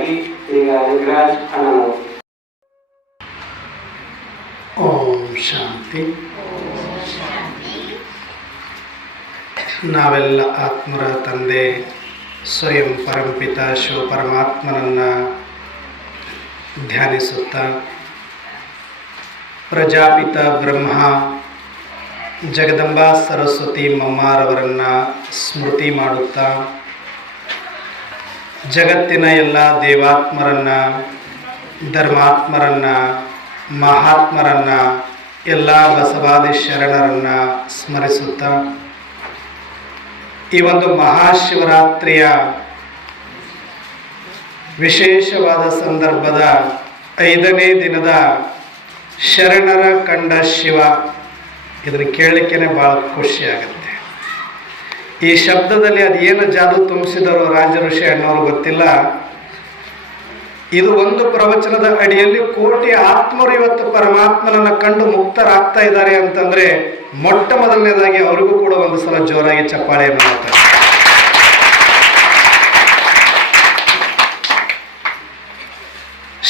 ಮಾಡಬೇಕಾಗಿ ಈಗ ಯೋಗರಾಜ್ ಅಣ್ಣನವರು. ಓಂ ಶಾಂತಿ. ನಾವೆಲ್ಲ ಆತ್ಮರ ತಂದೆ ಸ್ವಯಂ ಪರಂಪಿತ ಶಿವ ಪರಮಾತ್ಮನನ್ನು ಧ್ಯಾನಿಸುತ್ತಾ ಪ್ರಜಾಪಿತ ಬ್ರಹ್ಮ ಜಗದಂಬಾ ಸರಸ್ವತಿ ಮಮ್ಮಾರವರನ್ನು ಸ್ಮೃತಿ ಮಾಡುತ್ತಾ ಜಗತ್ತಿನ ಎಲ್ಲ ದೇವಾತ್ಮರನ್ನು, ಧರ್ಮಾತ್ಮರನ್ನು, ಮಹಾತ್ಮರನ್ನು, ಎಲ್ಲ ಬಸವಾದಿ ಶರಣರನ್ನು ಸ್ಮರಿಸುತ್ತಾ ಈ ಒಂದು ಮಹಾಶಿವರಾತ್ರಿಯ ವಿಶೇಷವಾದ ಸಂದರ್ಭದ 5ನೇ ದಿನದ ಶರಣರ ಕಂಡ ಶಿವ, ಇದನ್ನು ಕೇಳಲಿಕ್ಕೆ ಭಾಳ ಖುಷಿಯಾಗುತ್ತೆ. ಈ ಶಬ್ದದಲ್ಲಿ ಅದೇನು ಜಾದು ತುಂಬಿಸಿದರೋ ರಾಜ ಋಷಿ ಅನ್ನೋರು ಗೊತ್ತಿಲ್ಲ. ಇದು ಒಂದು ಪ್ರವಚನದ ಅಡಿಯಲ್ಲಿ ಕೋಟಿ ಆತ್ಮರು ಇವತ್ತು ಪರಮಾತ್ಮನನ್ನು ಕಂಡು ಮುಕ್ತರಾಗ್ತಾ ಇದ್ದಾರೆ ಅಂತಂದ್ರೆ ಮೊಟ್ಟ ಮೊದಲನೇದಾಗಿ ಅವರಿಗೂ ಕೂಡ ಒಂದು ಸಲ ಜೋರಾಗಿ ಚಪ್ಪಾಳೆಯನ್ನು ಮಾಡ್ತಾರೆ.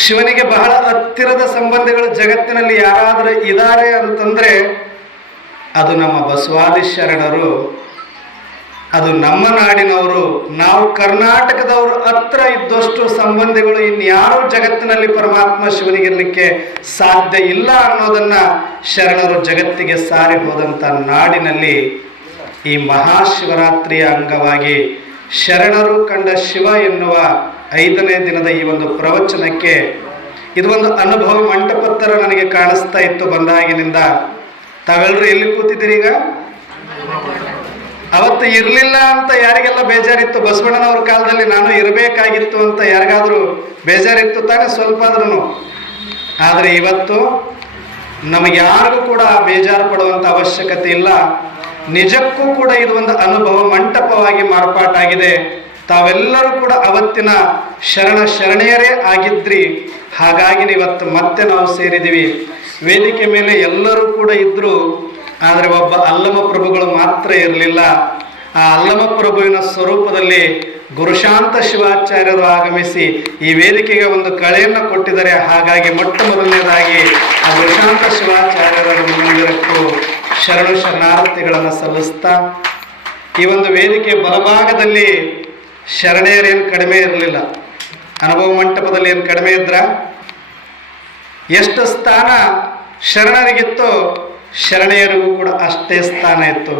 ಶಿವನಿಗೆ ಬಹಳ ಹತ್ತಿರದ ಸಂಬಂಧಿಗಳು ಜಗತ್ತಿನಲ್ಲಿ ಯಾರಾದರೂ ಇದ್ದಾರೆ ಅಂತಂದ್ರೆ ಅದು ನಮ್ಮ ಬಸವಾದಿ ಶರಣರು, ಅದು ನಮ್ಮ ನಾಡಿನವರು. ನಾವು ಕರ್ನಾಟಕದವರು ಹತ್ರ ಇದ್ದಷ್ಟು ಸಂಬಂಧಿಗಳು ಇನ್ಯಾರೂ ಜಗತ್ತಿನಲ್ಲಿ ಪರಮಾತ್ಮ ಶಿವನಿಗಿರಲಿಕ್ಕೆ ಸಾಧ್ಯ ಇಲ್ಲ ಅನ್ನೋದನ್ನ ಶರಣರು ಜಗತ್ತಿಗೆ ಸಾರಿ ಹೋದಂಥ ನಾಡಿನಲ್ಲಿ ಈ ಮಹಾಶಿವರಾತ್ರಿಯ ಅಂಗವಾಗಿ ಶರಣರು ಕಂಡ ಶಿವ ಎನ್ನುವ 5ನೇ ದಿನದ ಈ ಒಂದು ಪ್ರವಚನಕ್ಕೆ ಇದು ಒಂದು ಅನುಭವ ಮಂಟಪದ ಥರ ನನಗೆ ಕಾಣಿಸ್ತಾ ಇತ್ತು ಬಂದಾಗಿನಿಂದ. ತಾವೆಲ್ಲರೂ ಎಲ್ಲಿ ಕೂತಿದ್ದೀರಿ ಈಗ? ಅವತ್ತು ಇರಲಿಲ್ಲ ಅಂತ ಯಾರಿಗೆಲ್ಲ ಬೇಜಾರಿತ್ತು? ಬಸವಣ್ಣನವ್ರ ಕಾಲದಲ್ಲಿ ನಾನು ಇರಬೇಕಾಗಿತ್ತು ಅಂತ ಯಾರಿಗಾದರೂ ಬೇಜಾರಿತ್ತು ತಾನೆ ಸ್ವಲ್ಪ ಆದ್ರೂ? ಆದರೆ ಇವತ್ತು ನಮಗೆ ಯಾರಿಗೂ ಕೂಡ ಬೇಜಾರು ಪಡುವಂಥ ಅವಶ್ಯಕತೆ ಇಲ್ಲ. ನಿಜಕ್ಕೂ ಕೂಡ ಇದು ಒಂದು ಅನುಭವ ಮಂಟಪವಾಗಿ ಮಾರ್ಪಾಟಾಗಿದೆ. ತಾವೆಲ್ಲರೂ ಕೂಡ ಅವತ್ತಿನ ಶರಣೆಯರೇ ಆಗಿದ್ರಿ. ಹಾಗಾಗಿ ಇವತ್ತು ಮತ್ತೆ ನಾವು ಸೇರಿದ್ದೀವಿ. ವೇದಿಕೆ ಮೇಲೆ ಎಲ್ಲರೂ ಕೂಡ ಇದ್ದರು, ಆದರೆ ಒಬ್ಬ ಅಲ್ಲಮ ಪ್ರಭುಗಳು ಮಾತ್ರ ಇರಲಿಲ್ಲ. ಆ ಅಲ್ಲಮ ಪ್ರಭುವಿನ ಸ್ವರೂಪದಲ್ಲಿ ಗುರುಶಾಂತ ಶಿವಾಚಾರ್ಯರು ಆಗಮಿಸಿ ಈ ವೇದಿಕೆಗೆ ಒಂದು ಕಳೆಯನ್ನು ಕೊಟ್ಟಿದ್ದಾರೆ. ಹಾಗಾಗಿ ಮೊಟ್ಟ ಮೊದಲನೇದಾಗಿ ಆ ಗುರುಶಾಂತ ಶಿವಾಚಾರ್ಯರ ಮಂದಿರಕ್ಕೂ ಶರಣು ಶರಣಾರ್ಥಿಗಳನ್ನು ಸಲ್ಲಿಸ್ತಾ ಈ ಒಂದು ವೇದಿಕೆ ಬಲಭಾಗದಲ್ಲಿ ಶರಣೆಯರೇನು ಕಡಿಮೆ ಇರಲಿಲ್ಲ. ಅನುಭವ ಮಂಟಪದಲ್ಲಿ ಏನು ಕಡಿಮೆ ಇದ್ರ? ಎಷ್ಟು ಸ್ಥಾನ ಶರಣರಿಗಿತ್ತು, ಶರಣೆಯರಿಗೂ ಕೂಡ ಅಷ್ಟೇ ಸ್ಥಾನ ಇತ್ತು.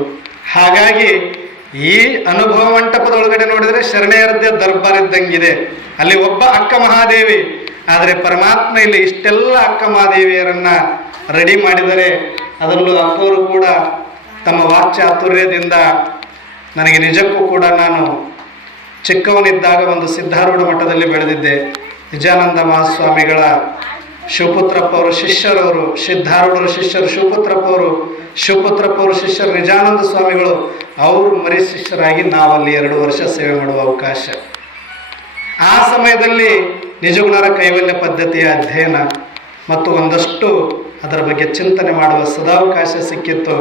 ಹಾಗಾಗಿ ಈ ಅನುಭವ ಮಂಟಪದ ಒಳಗಡೆ ನೋಡಿದರೆ ಶರಣೆಯರದ್ದೇ ದರ್ಬಾರ್ ಇದ್ದಂಗಿದೆ. ಅಲ್ಲಿ ಒಬ್ಬ ಅಕ್ಕ ಮಹಾದೇವಿ, ಆದರೆ ಪರಮಾತ್ಮ ಇಲ್ಲಿ ಇಷ್ಟೆಲ್ಲ ಅಕ್ಕ ಮಹಾದೇವಿಯರನ್ನ ರೆಡಿ ಮಾಡಿದರೆ. ಅದರಲ್ಲೂ ಅಕ್ಕವರು ಕೂಡ ತಮ್ಮ ವಾಕ್ಚಾತುರ್ಯದಿಂದ ನನಗೆ ನಿಜಕ್ಕೂ ಕೂಡ ನಾನು ಚಿಕ್ಕವನಿದ್ದಾಗ ಒಂದು ಸಿದ್ಧಾರೂಢ ಮಠದಲ್ಲಿ ಬೆಳೆದಿದ್ದೆ. ನಿಜಾನಂದ ಮಹಾಸ್ವಾಮಿಗಳ ಶಿವಪುತ್ರಪ್ಪ ಅವರು ಶಿಷ್ಯರವರು, ಸಿದ್ಧಾರೂಢರ ಶಿಷ್ಯರು ಶಿವಪುತ್ರಪ್ಪ ಅವರು ಶಿಷ್ಯರು ನಿಜಾನಂದ ಸ್ವಾಮಿಗಳು. ಅವರು ಮರಿ ಶಿಷ್ಯರಾಗಿ ನಾವಲ್ಲಿ 2 ವರ್ಷ ಸೇವೆ ಮಾಡುವ ಅವಕಾಶ. ಆ ಸಮಯದಲ್ಲಿ ನಿಜಗುಣರ ಕೈವಲ್ಯ ಪದ್ಧತಿಯ ಅಧ್ಯಯನ ಮತ್ತು ಒಂದಷ್ಟು ಅದರ ಬಗ್ಗೆ ಚಿಂತನೆ ಮಾಡುವ ಸದಾವಕಾಶ ಸಿಕ್ಕಿತ್ತು.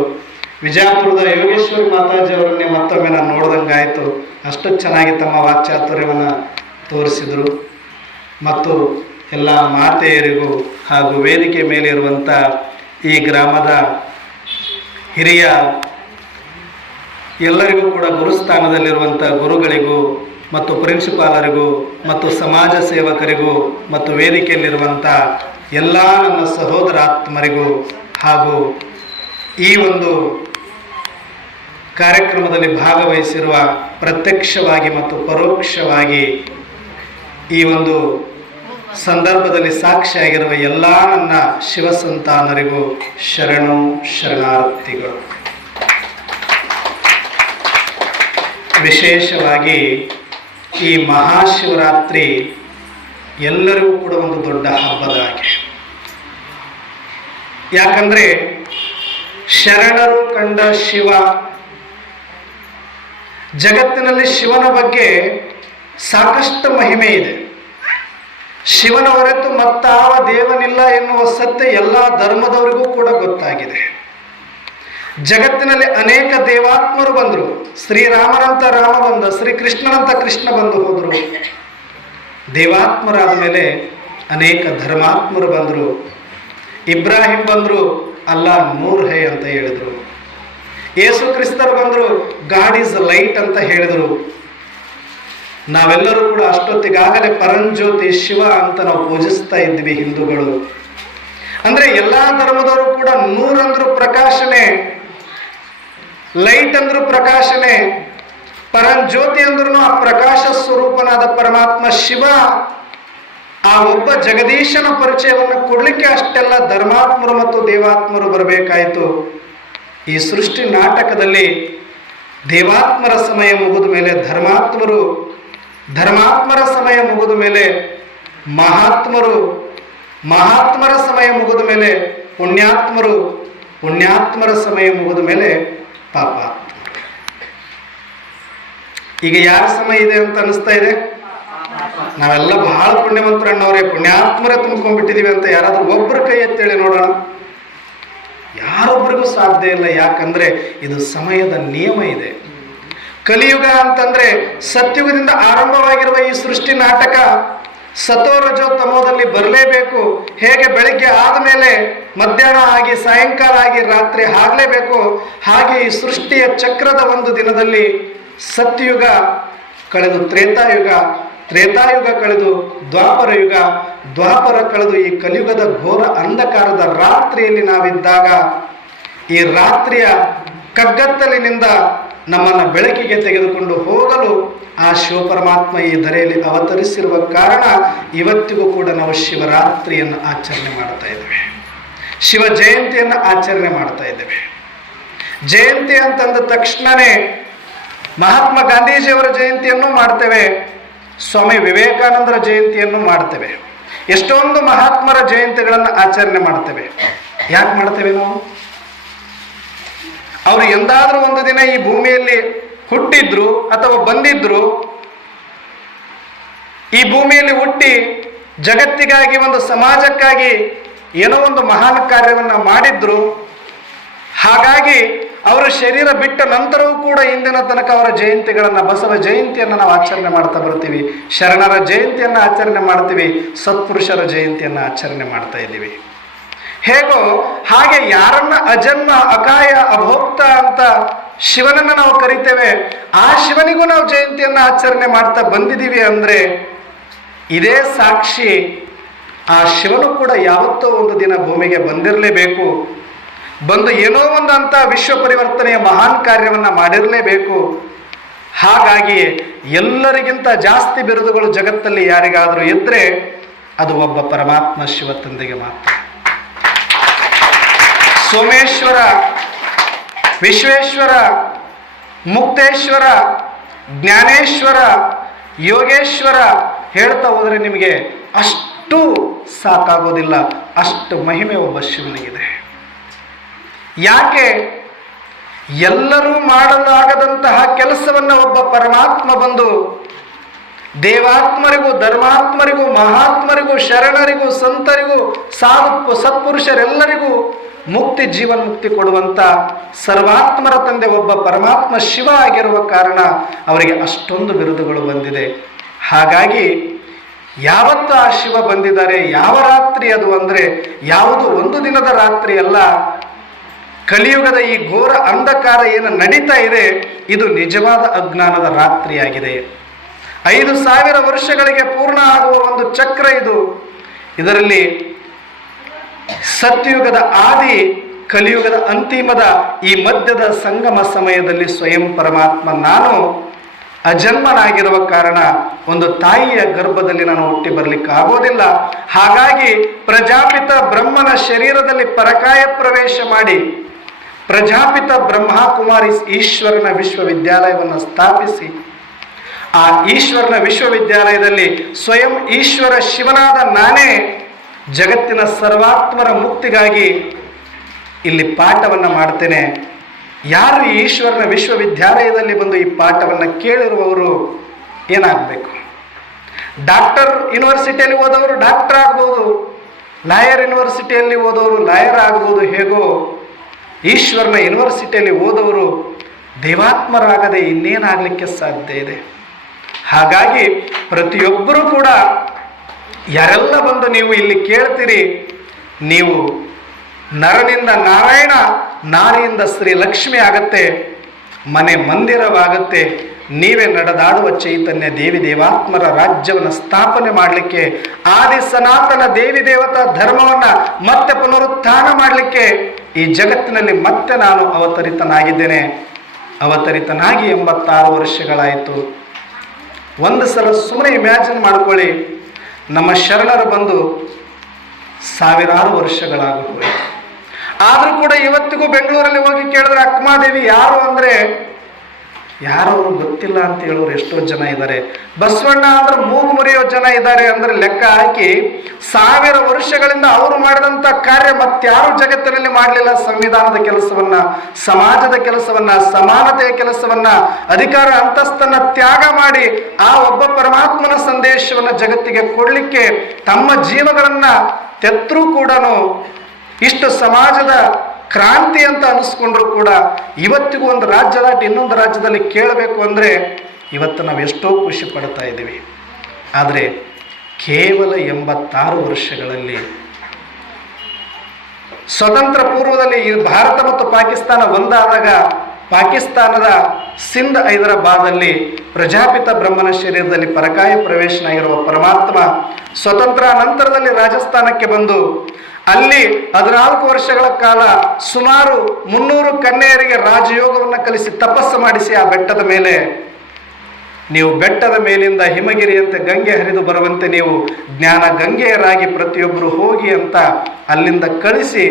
ವಿಜಯಪುರದ ಯೋಗೇಶ್ವರಿ ಮಾತಾಜಿ ಅವರನ್ನೇ ಮತ್ತೊಮ್ಮೆ ನಾನು ನೋಡ್ದಂಗಾಯಿತು. ಅಷ್ಟು ಚೆನ್ನಾಗಿ ತಮ್ಮ ವಾಕ್ಚಾತುರ್ಯವನ್ನು ತೋರಿಸಿದರು. ಮತ್ತು ಎಲ್ಲ ಮಾತೆಯರಿಗೂ ಹಾಗೂ ವೇದಿಕೆ ಮೇಲೆ ಇರುವಂಥ ಈ ಗ್ರಾಮದ ಹಿರಿಯ ಎಲ್ಲರಿಗೂ ಕೂಡ ಗುರುಸ್ಥಾನದಲ್ಲಿರುವಂಥ ಗುರುಗಳಿಗೂ ಮತ್ತು ಪ್ರಿನ್ಸಿಪಾಲರಿಗೂ ಮತ್ತು ಸಮಾಜ ಸೇವಕರಿಗೂ ಮತ್ತು ವೇದಿಕೆಯಲ್ಲಿರುವಂಥ ಎಲ್ಲ ನನ್ನ ಸಹೋದರಾತ್ಮರಿಗೂ ಹಾಗೂ ಈ ಒಂದು ಕಾರ್ಯಕ್ರಮದಲ್ಲಿ ಭಾಗವಹಿಸಿರುವ ಪ್ರತ್ಯಕ್ಷವಾಗಿ ಮತ್ತು ಪರೋಕ್ಷವಾಗಿ ಈ ಒಂದು ಸಂದರ್ಭದಲ್ಲಿ ಸಾಕ್ಷಿಯಾಗಿರುವ ಎಲ್ಲ ನನ್ನ ಶಿವಸಂತಾನರಿಗೂ ಶರಣು ಶರಣಾರ್ಥಿಗಳು. ವಿಶೇಷವಾಗಿ ಈ ಮಹಾಶಿವರಾತ್ರಿ ಎಲ್ಲರಿಗೂ ಕೂಡ ಒಂದು ದೊಡ್ಡ ಹಬ್ಬದ ಹಾಗೆ. ಯಾಕಂದರೆ ಶರಣರು ಕಂಡ ಶಿವ, ಜಗತ್ತಿನಲ್ಲಿ ಶಿವನ ಬಗ್ಗೆ ಸಾಕಷ್ಟು ಮಹಿಮೆ ಇದೆ. ಶಿವನ ಹೊರತು ಮತ್ತಾವ ದೇವನಿಲ್ಲ ಎನ್ನುವ ಸತ್ಯ ಎಲ್ಲ ಧರ್ಮದವರಿಗೂ ಕೂಡ ಗೊತ್ತಾಗಿದೆ. ಜಗತ್ತಿನಲ್ಲಿ ಅನೇಕ ದೇವಾತ್ಮರು ಬಂದರು. ಶ್ರೀರಾಮನಂತ ರಾಮ ಬಂದ, ಶ್ರೀಕೃಷ್ಣನಂತ ಕೃಷ್ಣ ಬಂದು ಹೋದರು. ದೇವಾತ್ಮರಾದ ಮೇಲೆ ಅನೇಕ ಧರ್ಮಾತ್ಮರು ಬಂದರು. ಇಬ್ರಾಹಿಂ ಬಂದರು, ಅಲ್ಲಾ ನೂರ್ ಹೈ ಅಂತ ಹೇಳಿದರು. ಯೇಸು ಕ್ರಿಸ್ತರು ಬಂದರು, ಗಾಡ್ ಈಸ್ ಲೈಟ್ ಅಂತ ಹೇಳಿದರು. ನಾವೆಲ್ಲರೂ ಕೂಡ ಅಷ್ಟೊತ್ತಿಗಾಗಲೇ ಪರಂಜ್ಯೋತಿ ಶಿವ ಅಂತ ನಾವು ಪೂಜಿಸ್ತಾ ಇದ್ವಿ ಹಿಂದೂಗಳು. ಅಂದ್ರೆ ಎಲ್ಲಾ ಧರ್ಮದವರು ಕೂಡ ನೂರ್ ಅಂದ್ರು ಪ್ರಕಾಶನೆ, ಲೈಟ್ ಅಂದ್ರು ಪ್ರಕಾಶನೆ, ಪರಂಜ್ಯೋತಿ ಅಂದ್ರೂ ಆ ಪ್ರಕಾಶ ಸ್ವರೂಪನಾದ ಪರಮಾತ್ಮ ಶಿವ, ಆ ಒಬ್ಬ ಜಗದೀಶನ ಪರಿಚಯವನ್ನು ಕೊಡ್ಲಿಕ್ಕೆ ಅಷ್ಟೆಲ್ಲ ಧರ್ಮಾತ್ಮರು ಮತ್ತು ದೇವಾತ್ಮರು ಬರಬೇಕಾಯಿತು. ಈ ಸೃಷ್ಟಿ ನಾಟಕದಲ್ಲಿ ದೇವಾತ್ಮರ ಸಮಯ ಮುಗಿದ ಮೇಲೆ ಧರ್ಮಾತ್ಮರು, ಧರ್ಮಾತ್ಮರ ಸಮಯ ಮುಗಿದ ಮೇಲೆ ಮಹಾತ್ಮರು, ಮಹಾತ್ಮರ ಸಮಯ ಮುಗಿದ ಮೇಲೆ ಪುಣ್ಯಾತ್ಮರು, ಪುಣ್ಯಾತ್ಮರ ಸಮಯ ಮುಗಿದ ಮೇಲೆ ಪಾಪಾತ್ಮರು. ಈಗ ಯಾರ ಸಮಯ ಇದೆ ಅಂತ ಅನಿಸ್ತಾ ಇದೆ? ನಾವೆಲ್ಲ ಬಹಳ ಪುಣ್ಯವಂತರಣ್ಣವ್ರೆ, ಪುಣ್ಯಾತ್ಮರೇ ತುಂಬ್ಕೊಂಡ್ಬಿಟ್ಟಿದೀವಿ ಅಂತ ಯಾರಾದ್ರೂ ಒಬ್ಬರ ಕೈ ಎತ್ತೇಳಿ ನೋಡೋಣ. ಯಾರೊಬ್ಬರಿಗೂ ಸಾಧ್ಯ ಇಲ್ಲ. ಯಾಕಂದ್ರೆ ಇದು ಸಮಯದ ನಿಯಮ ಇದೆ. ಕಲಿಯುಗ ಅಂತಂದ್ರೆ ಸತ್ಯುಗದಿಂದ ಆರಂಭವಾಗಿರುವ ಈ ಸೃಷ್ಟಿ ನಾಟಕ ಸತೋ ರಜೋ ತಮೋದಲ್ಲಿ ಬರಲೇಬೇಕು. ಹೇಗೆ ಬೆಳಿಗ್ಗೆ ಆದಮೇಲೆ ಮಧ್ಯಾಹ್ನ ಆಗಿ ಸಾಯಂಕಾಲ ಆಗಿ ರಾತ್ರಿ ಆಗಲೇಬೇಕು, ಹಾಗೆ ಈ ಸೃಷ್ಟಿಯ ಚಕ್ರದ ಒಂದು ದಿನದಲ್ಲಿ ಸತ್ಯುಗ ಕಳೆದು ತ್ರೇತಾಯುಗ, ತ್ರೇತಾಯುಗ ಕಳೆದು ದ್ವಾಪರ ಯುಗ, ದ್ವಾಪರ ಕಳೆದು ಈ ಕಲಿಯುಗದ ಘೋರ ಅಂಧಕಾರದ ರಾತ್ರಿಯಲ್ಲಿ ನಾವಿದ್ದಾಗ ಈ ರಾತ್ರಿಯ ಕಗ್ಗತ್ತಲಿನಿಂದ ನಮ್ಮನ್ನು ಬೆಳಕಿಗೆ ತೆಗೆದುಕೊಂಡು ಹೋಗಲು ಆ ಶಿವಪರಮಾತ್ಮ ಈ ಧರೆಯಲ್ಲಿ ಅವತರಿಸಿರುವ ಕಾರಣ ಇವತ್ತಿಗೂ ಕೂಡ ನಾವು ಶಿವರಾತ್ರಿಯನ್ನು ಆಚರಣೆ ಮಾಡ್ತಾ ಇದ್ದೇವೆ, ಶಿವ ಜಯಂತಿಯನ್ನು ಆಚರಣೆ ಮಾಡ್ತಾ ಇದ್ದೇವೆ. ಜಯಂತಿ ಅಂತಂದ ತಕ್ಷಣವೇ ಮಹಾತ್ಮ ಗಾಂಧೀಜಿಯವರ ಜಯಂತಿಯನ್ನು ಮಾಡ್ತೇವೆ, ಸ್ವಾಮಿ ವಿವೇಕಾನಂದರ ಜಯಂತಿಯನ್ನು ಮಾಡ್ತೇವೆ, ಎಷ್ಟೊಂದು ಮಹಾತ್ಮರ ಜಯಂತಿಗಳನ್ನು ಆಚರಣೆ ಮಾಡ್ತೇವೆ. ಯಾಕೆ ಮಾಡ್ತೇವೆ ನಾವು? ಅವರು ಎಂದಾದ್ರೂ ಒಂದು ದಿನ ಈ ಭೂಮಿಯಲ್ಲಿ ಹುಟ್ಟಿದ್ರು ಅಥವಾ ಬಂದಿದ್ರು, ಈ ಭೂಮಿಯಲ್ಲಿ ಹುಟ್ಟಿ ಜಗತ್ತಿಗಾಗಿ ಒಂದು ಸಮಾಜಕ್ಕಾಗಿ ಏನೋ ಒಂದು ಮಹಾನ್ ಕಾರ್ಯವನ್ನು ಮಾಡಿದ್ರು. ಹಾಗಾಗಿ ಅವರ ಶರೀರ ಬಿಟ್ಟ ನಂತರವೂ ಕೂಡ ಇಂದಿನ ತನಕ ಅವರ ಜಯಂತಿಗಳನ್ನು, ಬಸವ ಜಯಂತಿಯನ್ನು ನಾವು ಆಚರಣೆ ಮಾಡ್ತಾ ಬರ್ತೀವಿ, ಶರಣರ ಜಯಂತಿಯನ್ನು ಆಚರಣೆ ಮಾಡ್ತೀವಿ, ಸತ್ಪುರುಷರ ಜಯಂತಿಯನ್ನು ಆಚರಣೆ ಮಾಡ್ತಾ ಇದ್ದೀವಿ. ಹೇಗೋ ಹಾಗೆ ಯಾರನ್ನ ಅಜನ್ಮ ಅಕಾಯ ಅಭೋಕ್ತ ಅಂತ ಶಿವನನ್ನು ನಾವು ಕರಿತೇವೆ, ಆ ಶಿವನಿಗೂ ನಾವು ಜಯಂತಿಯನ್ನು ಆಚರಣೆ ಮಾಡ್ತಾ ಬಂದಿದ್ದೀವಿ. ಅಂದ್ರೆ ಇದೇ ಸಾಕ್ಷಿ, ಆ ಶಿವನು ಕೂಡ ಯಾವತ್ತೋ ಒಂದು ದಿನ ಭೂಮಿಗೆ ಬಂದಿರಲೇಬೇಕು, ಬಂದು ಏನೋ ಒಂದು ಅಂತ ವಿಶ್ವ ಪರಿವರ್ತನೆಯ ಮಹಾನ್ ಕಾರ್ಯವನ್ನು ಮಾಡಿರಲೇಬೇಕು. ಹಾಗಾಗಿ ಎಲ್ಲರಿಗಿಂತ ಜಾಸ್ತಿ ಬಿರುದುಗಳು ಜಗತ್ತಲ್ಲಿ ಯಾರಿಗಾದರೂ ಇದ್ರೆ ಅದು ಒಬ್ಬ ಪರಮಾತ್ಮ ಶಿವ ತಂದೆಗೆ ಮಾತ್ರ. ಸೋಮೇಶ್ವರ, ವಿಶ್ವೇಶ್ವರ, ಮುಕ್ತೇಶ್ವರ, ಜ್ಞಾನೇಶ್ವರ, ಯೋಗೇಶ್ವರ ಹೇಳ್ತಾ ಹೋದರೆ ನಿಮಗೆ ಅಷ್ಟು ಸಾಕಾಗೋದಿಲ್ಲ, ಅಷ್ಟು ಮಹಿಮೆ ಒಬ್ಬ ಶಿವನಿಗಿದೆ. ಯಾಕೆ? ಎಲ್ಲರೂ ಮಾಡಲಾಗದಂತಹ ಕೆಲಸವನ್ನು ಒಬ್ಬ ಪರಮಾತ್ಮ ಬಂದು ದೇವಾತ್ಮರಿಗೂ, ಧರ್ಮಾತ್ಮರಿಗೂ, ಮಹಾತ್ಮರಿಗೂ, ಶರಣರಿಗೂ, ಸಂತರಿಗೂ, ಸತ್ಪುರುಷರೆಲ್ಲರಿಗೂ ಮುಕ್ತಿ, ಜೀವನ್ಮುಕ್ತಿ ಕೊಡುವಂತ ಸರ್ವಾತ್ಮರ ತಂದೆ ಒಬ್ಬ ಪರಮಾತ್ಮ ಶಿವ ಆಗಿರುವ ಕಾರಣ ಅವರಿಗೆ ಅಷ್ಟೊಂದು ಬಿರುದುಗಳು ಬಂದಿದೆ. ಹಾಗಾಗಿ ಯಾವತ್ತು ಆ ಶಿವ ಬಂದಿದ್ದಾರೆ, ಯಾವ ರಾತ್ರಿ ಅದು ಅಂದ್ರೆ ಯಾವುದು ಒಂದು ದಿನದ ರಾತ್ರಿ ಅಲ್ಲ. ಕಲಿಯುಗದ ಈ ಘೋರ ಅಂಧಕಾರ ಏನು ನಡೀತಾ ಇದೆ, ಇದು ನಿಜವಾದ ಅಜ್ಞಾನದ ರಾತ್ರಿಯಾಗಿದೆ. 5000 ವರ್ಷಗಳಿಗೆ ಪೂರ್ಣ ಆಗುವ ಒಂದು ಚಕ್ರ ಇದು. ಇದರಲ್ಲಿ ಸತ್ಯುಗದ ಆದಿ, ಕಲಿಯುಗದ ಅಂತಿಮದ ಈ ಮಧ್ಯದ ಸಂಗಮ ಸಮಯದಲ್ಲಿ ಸ್ವಯಂ ಪರಮಾತ್ಮ ನಾನು ಅಜನ್ಮನಾಗಿರುವ ಕಾರಣ ಒಂದು ತಾಯಿಯ ಗರ್ಭದಲ್ಲಿ ನಾನು ಹುಟ್ಟಿ ಬರಲಿಕ್ಕೆ ಆಗೋದಿಲ್ಲ. ಹಾಗಾಗಿ ಪ್ರಜಾಪಿತ ಬ್ರಹ್ಮನ ಶರೀರದಲ್ಲಿ ಪರಕಾಯ ಪ್ರವೇಶ ಮಾಡಿ ಪ್ರಜಾಪಿತ ಬ್ರಹ್ಮಕುಮಾರಿ ಈಶ್ವರನ ವಿಶ್ವವಿದ್ಯಾಲಯವನ್ನು ಸ್ಥಾಪಿಸಿ ಆ ಈಶ್ವರನ ವಿಶ್ವವಿದ್ಯಾಲಯದಲ್ಲಿ ಸ್ವಯಂ ಈಶ್ವರ ಶಿವನಾದ ನಾನೇ ಜಗತ್ತಿನ ಸರ್ವಾತ್ಮರ ಮುಕ್ತಿಗಾಗಿ ಇಲ್ಲಿ ಪಾಠವನ್ನು ಮಾಡ್ತೇನೆ. ಯಾರು ಈ ಈಶ್ವರನ ವಿಶ್ವವಿದ್ಯಾಲಯದಲ್ಲಿ ಬಂದು ಈ ಪಾಠವನ್ನು ಕೇಳಿರುವವರು ಏನಾಗಬೇಕು? ಡಾಕ್ಟರ್ ಯೂನಿವರ್ಸಿಟಿಯಲ್ಲಿ ಓದೋರು ಡಾಕ್ಟರ್ ಆಗ್ಬೋದು, ಲಾಯರ್ ಯೂನಿವರ್ಸಿಟಿಯಲ್ಲಿ ಓದೋರು ಲಾಯರ್ ಆಗ್ಬೋದು. ಹೇಗೋ ಈಶ್ವರನ ಯೂನಿವರ್ಸಿಟಿಯಲ್ಲಿ ಓದೋರು ದೇವಾತ್ಮರಾಗದೆ ಇನ್ನೇನಾಗಲಿಕ್ಕೆ ಸಾಧ್ಯ ಇದೆ? ಹಾಗಾಗಿ ಪ್ರತಿಯೊಬ್ಬರೂ ಕೂಡ ಯಾರೆಲ್ಲ ಬಂದು ನೀವು ಇಲ್ಲಿ ಕೇಳ್ತೀರಿ, ನೀವು ನರನಿಂದ ನಾರಾಯಣ, ನಾರಿಯಿಂದ ಶ್ರೀ ಲಕ್ಷ್ಮಿ ಆಗತ್ತೆ, ಮನೆ ಮಂದಿರವಾಗತ್ತೆ. ನೀವೇ ನಡೆದಾಡುವ ಚೈತನ್ಯ ದೇವಿ ದೇವಾತ್ಮರ ರಾಜ್ಯವನ್ನು ಸ್ಥಾಪನೆ ಮಾಡಲಿಕ್ಕೆ, ಆದಿ ಸನಾತನ ದೇವಿ ದೇವತಾ ಧರ್ಮವನ್ನು ಮತ್ತೆ ಪುನರುತ್ಥಾನ ಮಾಡಲಿಕ್ಕೆ ಈ ಜಗತ್ತಿನಲ್ಲಿ ಮತ್ತೆ ನಾನು ಅವತರಿತನಾಗಿದ್ದೇನೆ. ಅವತರಿತನಾಗಿ 86 ವರ್ಷಗಳಾಯಿತು. ಒಂದು ಸಲ ಸುಮ್ಮನೆ ಇಮ್ಯಾಜಿನ್ ಮಾಡ್ಕೊಳ್ಳಿ, ನಮ್ಮ ಶರಣರು ಬಂದು ಸಾವಿರಾರು ವರ್ಷಗಳಾಗುತ್ತವೆ. ಆದರೂ ಕೂಡ ಇವತ್ತಿಗೂ ಬೆಂಗಳೂರಲ್ಲಿ ಹೋಗಿ ಕೇಳಿದ್ರೆ ಅಕ್ಕಮಾದೇವಿ ಯಾರು ಅಂದರೆ ಯಾರು ಅವರು ಗೊತ್ತಿಲ್ಲ ಅಂತ ಹೇಳೋರು ಎಷ್ಟೋ ಜನ ಇದ್ದಾರೆ. ಬಸವಣ್ಣ ಅಂದ್ರೆ ಮೂಗು ಮುರಿಯೋ ಜನ ಇದ್ದಾರೆ ಅಂದ್ರೆ ಲೆಕ್ಕ ಹಾಕಿ 1000 ವರ್ಷಗಳಿಂದ ಅವರು ಮಾಡಿದಂಥ ಕಾರ್ಯ ಮತ್ತಾರು ಜಗತ್ತಿನಲ್ಲಿ ಮಾಡಲಿಲ್ಲ. ಸಂವಿಧಾನದ ಕೆಲಸವನ್ನ, ಸಮಾಜದ ಕೆಲಸವನ್ನ, ಸಮಾನತೆಯ ಕೆಲಸವನ್ನ, ಅಧಿಕಾರ ಅಂತಸ್ತನ್ನ ತ್ಯಾಗ ಮಾಡಿ ಆ ಒಬ್ಬ ಪರಮಾತ್ಮನ ಸಂದೇಶವನ್ನು ಜಗತ್ತಿಗೆ ಕೊಡಲಿಕ್ಕೆ ತಮ್ಮ ಜೀವಗಳನ್ನ ತೆತ್ತರೂ ಕೂಡ ಇಷ್ಟು ಸಮಾಜದ ಕ್ರಾಂತಿ ಅಂತ ಅನಿಸ್ಕೊಂಡ್ರು ಕೂಡ ಇವತ್ತಿಗೂ ಒಂದು ರಾಜ್ಯ ದಾಟಿ ಇನ್ನೊಂದು ರಾಜ್ಯದಲ್ಲಿ ಕೇಳಬೇಕು ಅಂದರೆ ಇವತ್ತು ನಾವು ಎಷ್ಟೋ ಖುಷಿ ಪಡ್ತಾ ಇದ್ದೀವಿ. ಆದರೆ ಕೇವಲ 86 ವರ್ಷಗಳಲ್ಲಿ ಸ್ವತಂತ್ರ ಪೂರ್ವದಲ್ಲಿ ಈ ಭಾರತ ಮತ್ತು ಪಾಕಿಸ್ತಾನ ಒಂದಾದಾಗ ಪಾಕಿಸ್ತಾನದ ಸಿಂಧ್ ಹೈದರಾಬಾದಲ್ಲಿ ಪ್ರಜಾಪಿತ ಬ್ರಹ್ಮನ ಶರೀರದಲ್ಲಿ ಪರಕಾಯ ಪ್ರವೇಶನಾಗಿರುವ ಪರಮಾತ್ಮ ಸ್ವತಂತ್ರ ನಂತರದಲ್ಲಿ ರಾಜಸ್ಥಾನಕ್ಕೆ ಬಂದು ಅಲ್ಲಿ 14 ವರ್ಷಗಳ ಕಾಲ ಸುಮಾರು 300 ಕನ್ಯೆಯರಿಗೆ ರಾಜಯೋಗವನ್ನು ಕಲಿಸಿ ತಪಸ್ಸು ಮಾಡಿಸಿ ಆ ಬೆಟ್ಟದ ಮೇಲೆ, ನೀವು ಬೆಟ್ಟದ ಮೇಲಿಂದ ಹಿಮಗಿರಿಯಂತೆ ಗಂಗೆ ಹರಿದು ಬರುವಂತೆ ನೀವು ಜ್ಞಾನ ಗಂಗೆಯರಾಗಿ ಪ್ರತಿಯೊಬ್ಬರು ಹೋಗಿ ಅಂತ ಅಲ್ಲಿಂದ ಕಳಿಸಿ